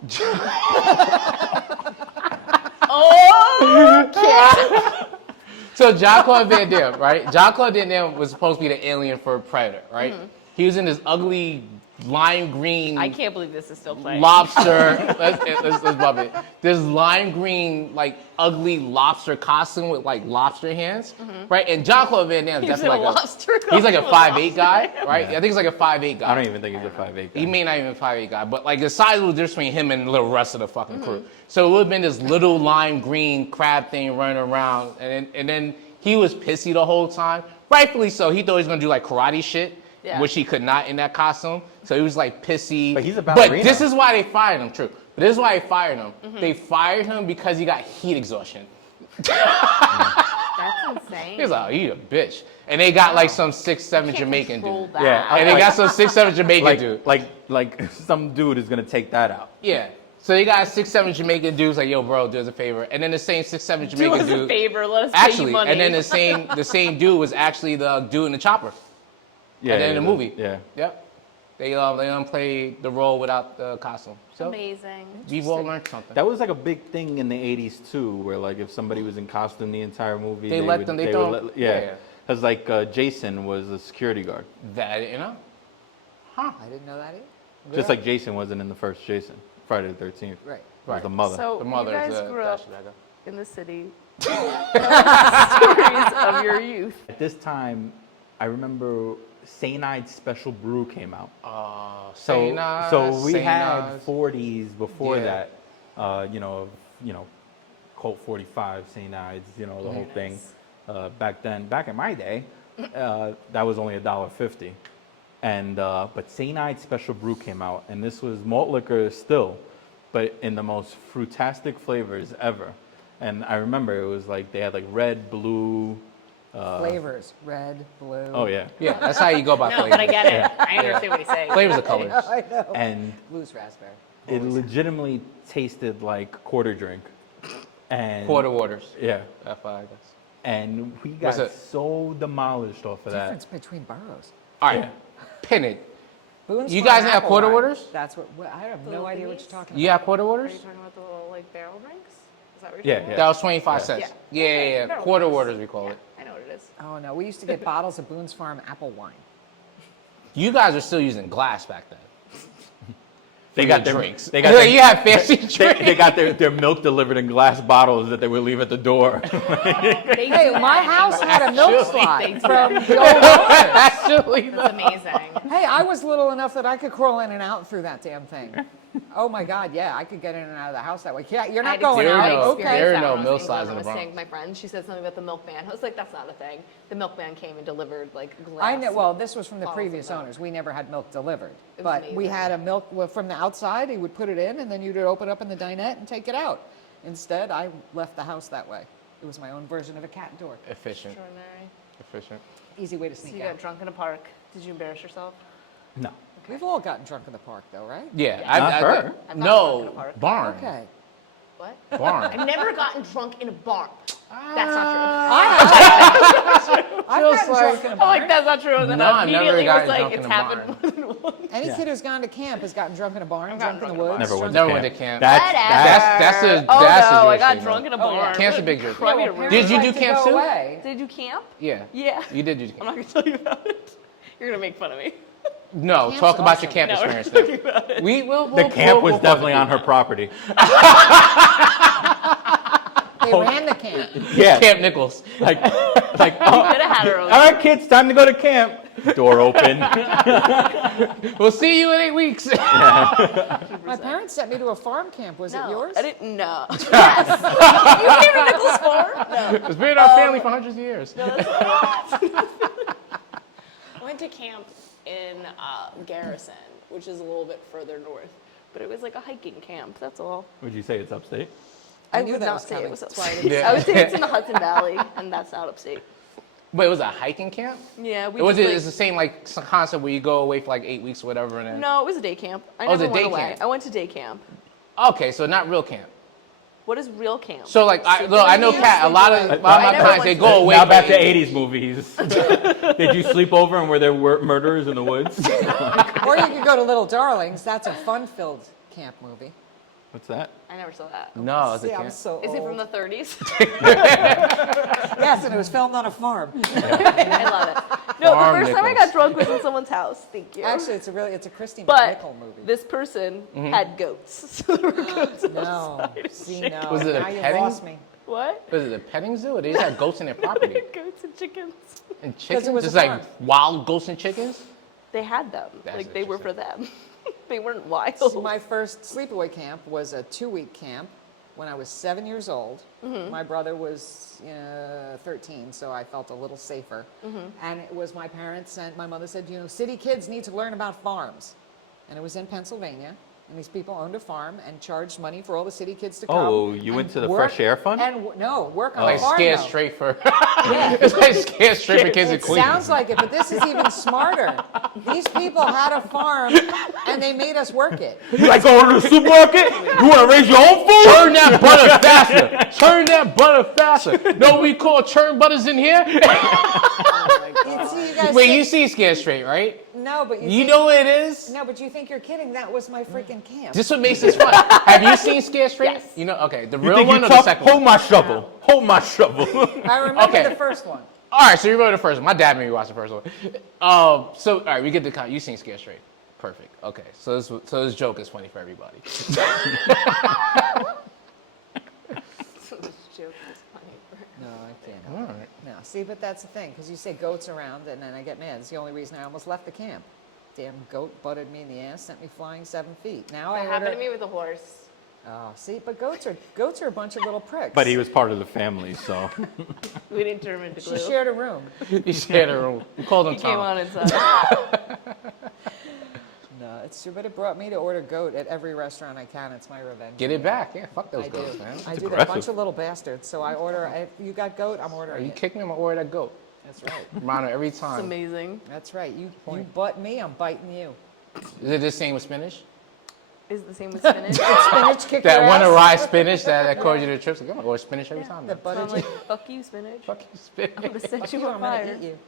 So Jean-Claude Van Damme, right? Jean-Claude Van Damme was supposed to be the alien for Predator, right? He was in this ugly lime green I can't believe this is still playing. lobster. let's bump it. This lime green, like ugly lobster costume with like lobster hands, right? And Jean-Claude Van Damme, He's that's in like a lobster he's like a costume. 5'8" guy, right? Yeah. I think he's like a 5'8" guy. I don't even think he's a 5'8" guy. He may not even be a 5'8" guy, but like the size was difference between him and the rest of the fucking crew. So it would have been this little lime green crab thing running around, and then he was pissy the whole time. Rightfully so. He thought he was gonna do like karate shit, Yeah. which he could not in that costume. So he was like pissy. But he's a But ballerina. this is why they fired him. True. But this is why they fired him. They fired him because he got heat exhaustion. That's insane. He was like, you a bitch. And they got like some 6'7" Jamaican dude. That. Yeah, And they got some 6'7" Jamaican dude. like some dude is gonna take that out. Yeah. So they got 6'7" Jamaican dudes like, yo, bro, do us a favor. And then the same 6'7" Do Jamaican us a dude. favor. Let us pay Actually, you money. and then the same dude was actually the dude in the chopper Yeah, at the end of the movie. Yeah. Yep. They played the role without the costume. So Amazing. we've all learned something. That was like a big thing in the 80s too, where like if somebody was in costume the entire movie, They let them- they throw 'em- yeah. yeah. Because like Jason was a security guard, That, you know? I didn't know that either. just like Jason wasn't in the first Jason, Friday the 13th. Right. It was the mother. So The mother you is guys the grew up flashback. in the city. Stories of your youth. At this time, I remember Cyanide Special Brew came out. So we had 40s before Yeah. that, Colt 45, Cyanides, the whole thing. Back in my day, that was only $1.50. And but Cyanide Special Brew came out, and this was malt liquor still, but in the most fruitastic flavors ever. And I remember it was like they had like red, blue. Flavors, red, blue. Oh yeah. Yeah, that's how you go about No, flavors. but I get it. I understand what he's saying. Flavors of colors. I know. And Blue's raspberry. it legitimately tasted like quarter drink. And Quarter waters. Yeah. FI, I guess. And we What's got it? so demolished off of that. Difference between boroughs. All right, pin it. Boone's You Farm guys have apple quarter wine. waters? That's what, I have no little idea what thingies? you're talking You about. have quarter Are waters? you talking about the little like barrel drinks? Is that what Yeah, you're talking yeah. That was 25 cents. Yeah. Yeah. Barrel Quarter drinks. waters, we call about? it. Yeah, I know what it is. Oh no, we used to get bottles of Boone's Farm apple wine. You guys are still using glass back then. They For got your their drinks. They got Like, their, you have fancy drinks. they got their milk delivered in glass bottles that they would leave at the door. They Hey, do my that. house had a milk They slide do from that. the old owners. Actually, That's amazing. Hey, I was little enough that I could crawl in and out through that damn thing. Oh my God, yeah, I could get in and out of the house that way. Yeah, you're I not had going There out. are no- Okay. there are That no when I was milk in slides England, in the I was Bronx. saying to my friend, she said something about the milkman. I was like, that's not a thing. The milkman came and delivered like glass. I know. Well, this was from the bottles of previous milk. owners. We never had milk delivered, It was but we amazing. had a milk from the outside. He would put it in, and then you'd open up in the dinette and take it out. Instead, I left the house that way. It was my own version of a cat door. efficient. Extraordinary. Efficient. Easy way to So sneak you out. got drunk in a park. Did you embarrass yourself? No. We've all gotten drunk in the park, though, right? Yeah. Not her. I've gotten drunk in No, a park. barn. Okay. What? Barn. I've never gotten drunk in a barn. That's not I've Feels gotten like- drunk in a true. I'm like, barn. that's not true. And then No, I've never immediately was gotten like, drunk in it's a happened barn. more than once. Any kid who's gone to camp has gotten drunk in a barn, I've drunk gotten in the drunk in a woods. Never went Never to went camp. to camp. That's That's a Oh that's a no, I Jewish got thing, drunk though. in a Oh, yeah. barn. Camp's a big Jewish Probably thing. a real- Did you Like do to camp go too? away. Did you camp? Yeah. Yeah. You did do I'm camp. not gonna tell you about it. You're gonna make fun of me. No, Camp's talk about your awesome. camp No, we're experience. not now. talking about it. The camp was definitely on her property. They ran the camp. Yeah. Camp Nichols. Like, You could have had her own. all right, kids, time to go to camp. Door open. We'll see you in 8 weeks. My parents sent me to a farm camp. Was it No, yours? I didn't know. Yes. You came to Nichols Farm? No. It's been in our family for hundreds of years. I went to camp in Garrison, which is a little bit further north, but it was like a hiking camp. That's all. Would you say it's upstate? I I knew would that not was say coming. it was That's why I upstate. didn't Yeah. I would say it's in the Hudson Valley, and that's out upstate. Wait, it was a hiking camp? Yeah, we Was just, it? It's the same like some concept where you go away for like 8 weeks or whatever, and then. No, it was a day camp. I Oh, it was never a went day away. camp. I went to day camp. Okay, so not real camp. What is real camp? So like I know Kat. A lot of my I never clients they went go to- away. Now for back to 8 weeks. 80s movies. Did you sleep over and were there murderers in the woods? Or you could go to Little Darlings. That's a fun-filled camp movie. What's that? I never saw that. No, it's a See, I'm camp. so Is it old. from the 30s? Yes, and it was filmed on a farm. I love it. No, Farm the first time I Nichols. got drunk was in someone's house. Thank you. Actually, it's a Christine but McNichol movie. this person Mm-hmm. had goats. So there were goats No, outside. see, no. Was it a now you petting? lost me. What? Was it a petting zoo? Or they just had goats in their property Goats and chickens. and it chickens, was a just like farm. wild goats and chickens. They had them. That's like they were for them. They weren't wild. See, my first sleepaway camp was a 2-week camp when I was 7 years old. Mm-hmm. My brother was 13, so I felt a little safer. Mm-hmm. And it was my parents and my mother said, city kids need to learn about farms. And it was in Pennsylvania. And these people owned a farm and charged money for all the city kids to come. Oh, you and went to the work- Fresh Air Fund? And work on Like the farm. scared though. straight for. It's like scared straight for kids in It Queens. sounds like it, but this is even smarter. These people had a farm and they made us work it. You like going to the supermarket? You want to raise your own food? Churn that butter faster. Churn that butter faster. No, we call churn butters in here. You see, you guys Wait, think- you see Scared Straight, right? No, but you You think- know what it is? No, but you think you're kidding. That was my freaking camp. This what makes this fun. Have you seen Scared Straight? Yes. You know, okay, the You real think one you or the tough? second Hold one? my shovel. Hold my shovel. I remember Okay. the first one. All right, so you remember the first one. My dad made me watch the first one. So, all right, we get the you seen Scared Straight. Perfect. Okay, so this joke is funny for everybody. This joke is funny. No, I can't. All right. No, see, but that's the thing, because you say goats around, and then I get mad. It's the only reason I almost left the camp. Damn goat butted me in the ass, sent me flying 7 feet. Now That I happened to order. me with a horse. Oh, see, but goats are a bunch of little pricks. But he was part of the family, so. We didn't turn him into glue. She shared a room. You shared a room. We called him He came Tom. on inside. No, it's true, but it brought me to order goat at every restaurant I can. It's my revenge. Get it back. Yeah, fuck those I do. goats, man. I do. They're a aggressive. bunch of little bastards. So I order. If you got goat, I'm ordering You it. kick me, I'm gonna order that goat. That's right. Rhino every It's time. amazing. That's right. You butt me, I'm biting you. Is it the same with spinach? Is it the same with spinach? Spinach kick That your one ass. awry spinach that caused you the trips. Like, I'm gonna order spinach every time. The man. So I'm buttered like, fuck you, spinach. Fuck you, I'm spinach. gonna set Fuck you you, on I'm gonna fire. eat you.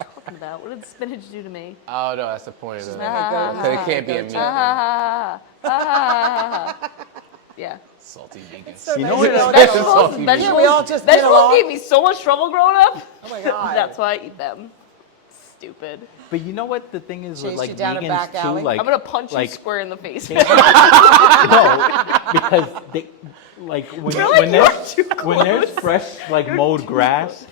Talking about, what did spinach do to me? Oh no, that's the point of the. Ah, Because it can't be a meat. ah, ah, ah. Yeah. Salty vegan. So You nice know what we all it- get Vegetables. along. Salty Vegetables, we all just get vegetables along. gave me so much trouble growing up. Oh my god. That's why I eat them. Stupid. But you know what the thing is with Chase like you down a vegans back too? alley? Like, I'm gonna punch like, you square in the face. No, because they, like when, You're like, when you're there's too when there's close. fresh like mowed grass,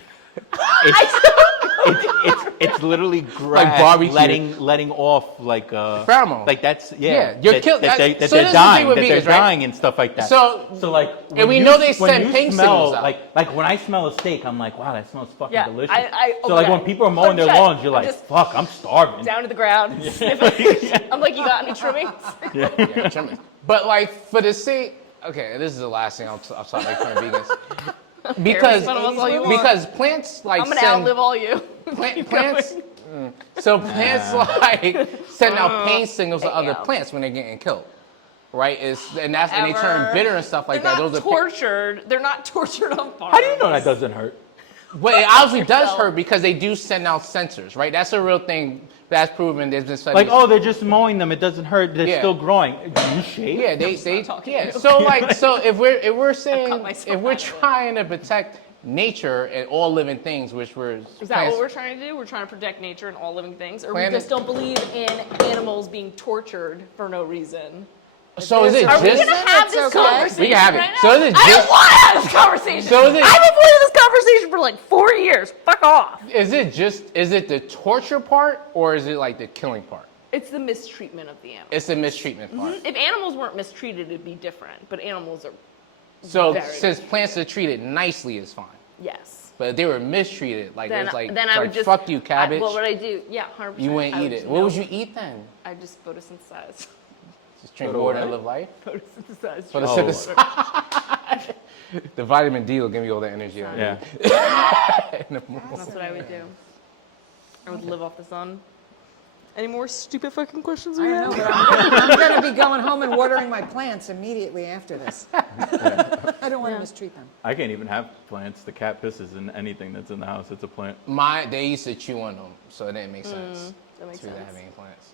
it's literally grass barbecue. letting off like Pheromone. like that's Yeah, you're that, kill- that, they, so that this they're is the dying thing with that they're vegans, right? dying and stuff like that. So- like and we when know you- they when send you pink smell signals out. like when I smell a steak, I'm like, wow, that smells fucking Yeah, delicious. I- so like okay. when people are mowing their Punch it. lawns, you're like, Just- fuck, I'm starving. Down to the ground. I'm like, you got any trimmings? Yeah, trimmings. But like for the sake, okay, this is the last thing I'll stop making fun of vegans. Because fun of us all you want. because plants like I'm gonna send outlive all you. plants. So plants like send out pain signals to other Yeah. plants when they're getting killed, right? And they turn bitter and stuff like They're that. not Those are tortured. They're not tortured on farms. How do you know that doesn't hurt? Well, it obviously does yourself. hurt because they do send out sensors, right? That's a real thing. That's proven. There's been studies. Like, oh, they're just mowing them. It doesn't hurt. They're Yeah. still growing. Do you shave? Yeah, they talking yeah. to you. So like, so if we're saying myself if we're out of it. trying to protect nature and all living things, which we're Is that what we're trying to do? We're trying to protect nature and all living things? Or we Planet- just don't believe in animals being tortured for no reason? So is it Are we just? going to have It's this okay. conversation We can have it. right now? So is it I just- don't want to have this conversation. So is it- I've avoided this conversation for like 4 years. Fuck off. Is it the torture part or is it like the killing part? It's the mistreatment of the animal. It's the mistreatment part. If animals weren't mistreated, it'd be different. But animals are, So Very since plants are treated nicely is fine. yes. But if they were mistreated, like it was like, then it's I like, would just fuck you, cabbage. What would I do? Yeah, 100%. You wouldn't I eat just it. What would know. you eat then? I just photosynthesize. Just drink Go to water and what? live life? Photosynthesize. Photosynthesis. The vitamin D will give you all the energy. I need. Yeah. In the morning. That's what I would do. I would live off the sun. Any more stupid fucking questions I we don't know, have? but I'm going to be going home and watering my plants immediately after this. I don't want to mistreat them. I can't even have plants. The cat pisses in anything that's in the house. It's a plant. They used to chew on them, so it didn't make sense That makes to sense. have any plants.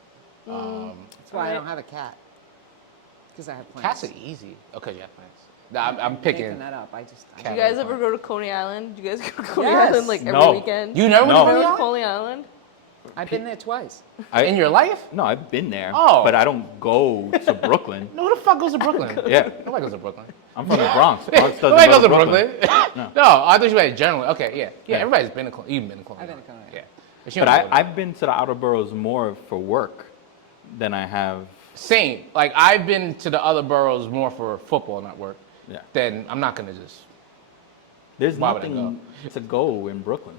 That's why I don't have a cat. Because I have Cats plants. are easy. Okay, you have plants. I'm picking. Making that up. I Cat. You guys ever go to Coney Island? Do you guys go to Coney Yes. Island like every No. weekend? You never No. went to go Coney to Island? Coney Island? I've been there twice. In your life? No, I've been there. Oh. But I don't go to Brooklyn. No, who the fuck goes to Brooklyn? Yeah. Nobody goes to Brooklyn. I'm from the Bronx. Bronx doesn't Nobody go goes to Brooklyn. No. No, I thought you meant generally. Okay, yeah. Yeah. Everybody's been to Coney. You've been to Coney. I've been to Coney Island. Yeah. you But don't go to- I've been to the outer boroughs more for work than I have. Same. Like, I've been to the other boroughs more for football, not work. Yeah. Then I'm not going to just. There's Why would I nothing to go in Brooklyn.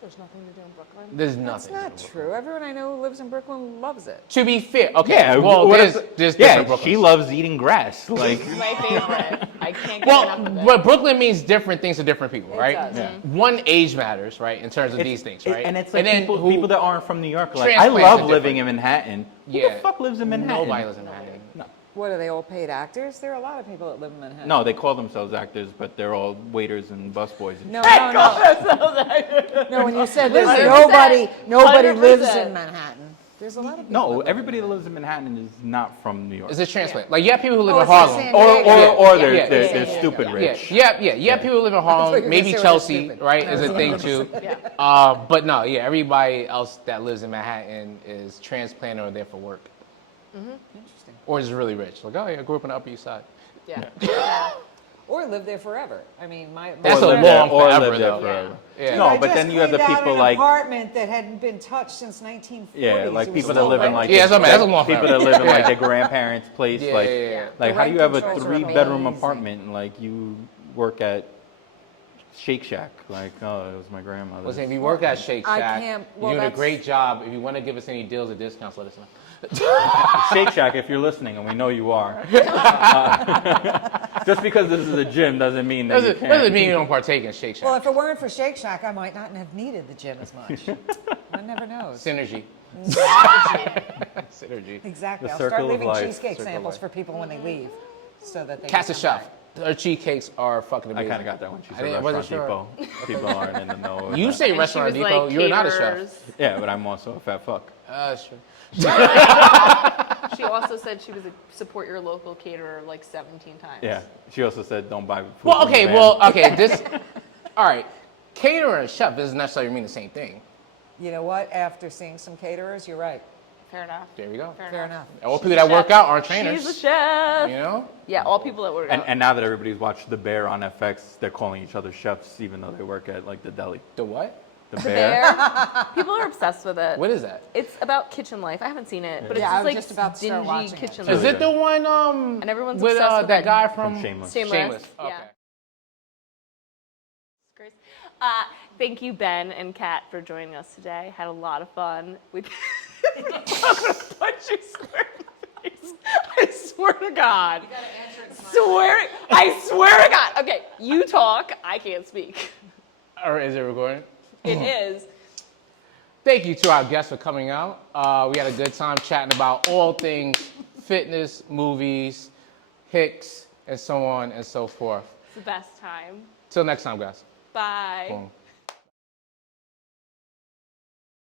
There's nothing to do in Brooklyn. There's That's nothing. not true. Everyone I know who lives in Brooklyn loves it. To be fair, okay. Yeah. Well, what there's, if- there's yeah. different She Brooklyns. loves eating grass. Like. It's my favorite. I can't get Well, enough of it. but Brooklyn means different things to different people, right? does. Yeah. One, age matters, right, in terms of these things, right? And it's like then people, people that aren't from New York. Like, I Transplants love are living in Manhattan. Who Yeah. the fuck lives in Manhattan? Nobody lives in Manhattan. No. What, are they all paid actors? There are a lot of people that live in Manhattan. No, they call themselves actors, but they're all waiters and busboys. And No, no, no. No, when you said this, 100%. nobody lives 100%. in Manhattan. There's a lot of people. No, that live everybody in that lives in Manhattan is not from New York. It's a transplant. Like, you have people who live Oh, in it's like Harlem. San Or, Diego. or they're, Yeah, they're, yeah, they're yeah, stupid yeah. rich. You have people who live in thought you Harlem, were maybe gonna say we're Chelsea, stupid. right, is a thing too. But no, yeah, everybody else that lives in Manhattan is transplanted or there for work. Interesting. Or is really rich. Like, oh, yeah, I grew up on the Upper East Side. Yeah. Or live there forever. I mean, my That's Or a live there- long or forever, live there though. forever. Yeah. No, I but just then you have the cleaned out people an like, apartment that hadn't been touched since 1940s. yeah, like It people was that all live in right. like, Yeah, that's what I mean. That's a long people forever. that live in like Yeah. their grandparents' place. Yeah, like, yeah, yeah. like The how do you rent have a controls are 3-bedroom amazing. apartment and like you work at Shake Shack? Like, oh, it was my grandmother. Listen, if you work at Shake I Shack, can't- you're well, doing a that's- great job. If you want to give us any deals or discounts, let us know. Shake Shack, if you're listening, and we know you are. Just because this is a gym doesn't mean that you can't. Doesn't mean you don't partake in Shake Shack. Well, if it weren't for Shake Shack, I might not have needed the gym as much. One never knows. Synergy. Synergy. Exactly. The I'll circle start of leaving life. cheesecake Circle of samples life. for people when they leave, so that they Cast a can come chef. Her cheesecakes are fucking I amazing. kind of got that one. She I said didn't- I wasn't Restaurant Depot. People aren't in the know. of You that. say And Restaurant she was Depot, like, you're not a chef. caterers. Yeah, but I'm also a fat fuck. That's true. She also said she was a support your local caterer like 17 times. Yeah. She also said don't buy food. Well, from the okay, van. this. All right, caterer and chef doesn't necessarily mean the same thing. You know what? After seeing some caterers, you're right. Fair enough. There we go. Fair enough. All people that work out aren't trainers. She's a chef. You know? Yeah, all people that work out. And now that everybody's watched The Bear on FX, they're calling each other chefs, even though they work at like the deli. The what? The The Bear. Bear. People are obsessed with it. What is that? It's about kitchen life. I haven't seen it, but it's Yeah, I just was like just about to start dingy watching it. kitchen Really Is life. it the one And everyone's with obsessed with that that guy From from Shameless. Shameless. Okay. Yeah. Grace. Thank you, Ben and Kat, for joining us today. Had a lot of fun. I'm gonna punch you square in the face. I swear to God. You gotta answer it. I swear to God. Okay, you talk. I can't speak. Or is it recording? It is. thank you to our guests for coming out. We had a good time chatting about all things fitness, movies, Hicks, and so on and so forth. It's the best time. Till next time, guys. Bye. Boom.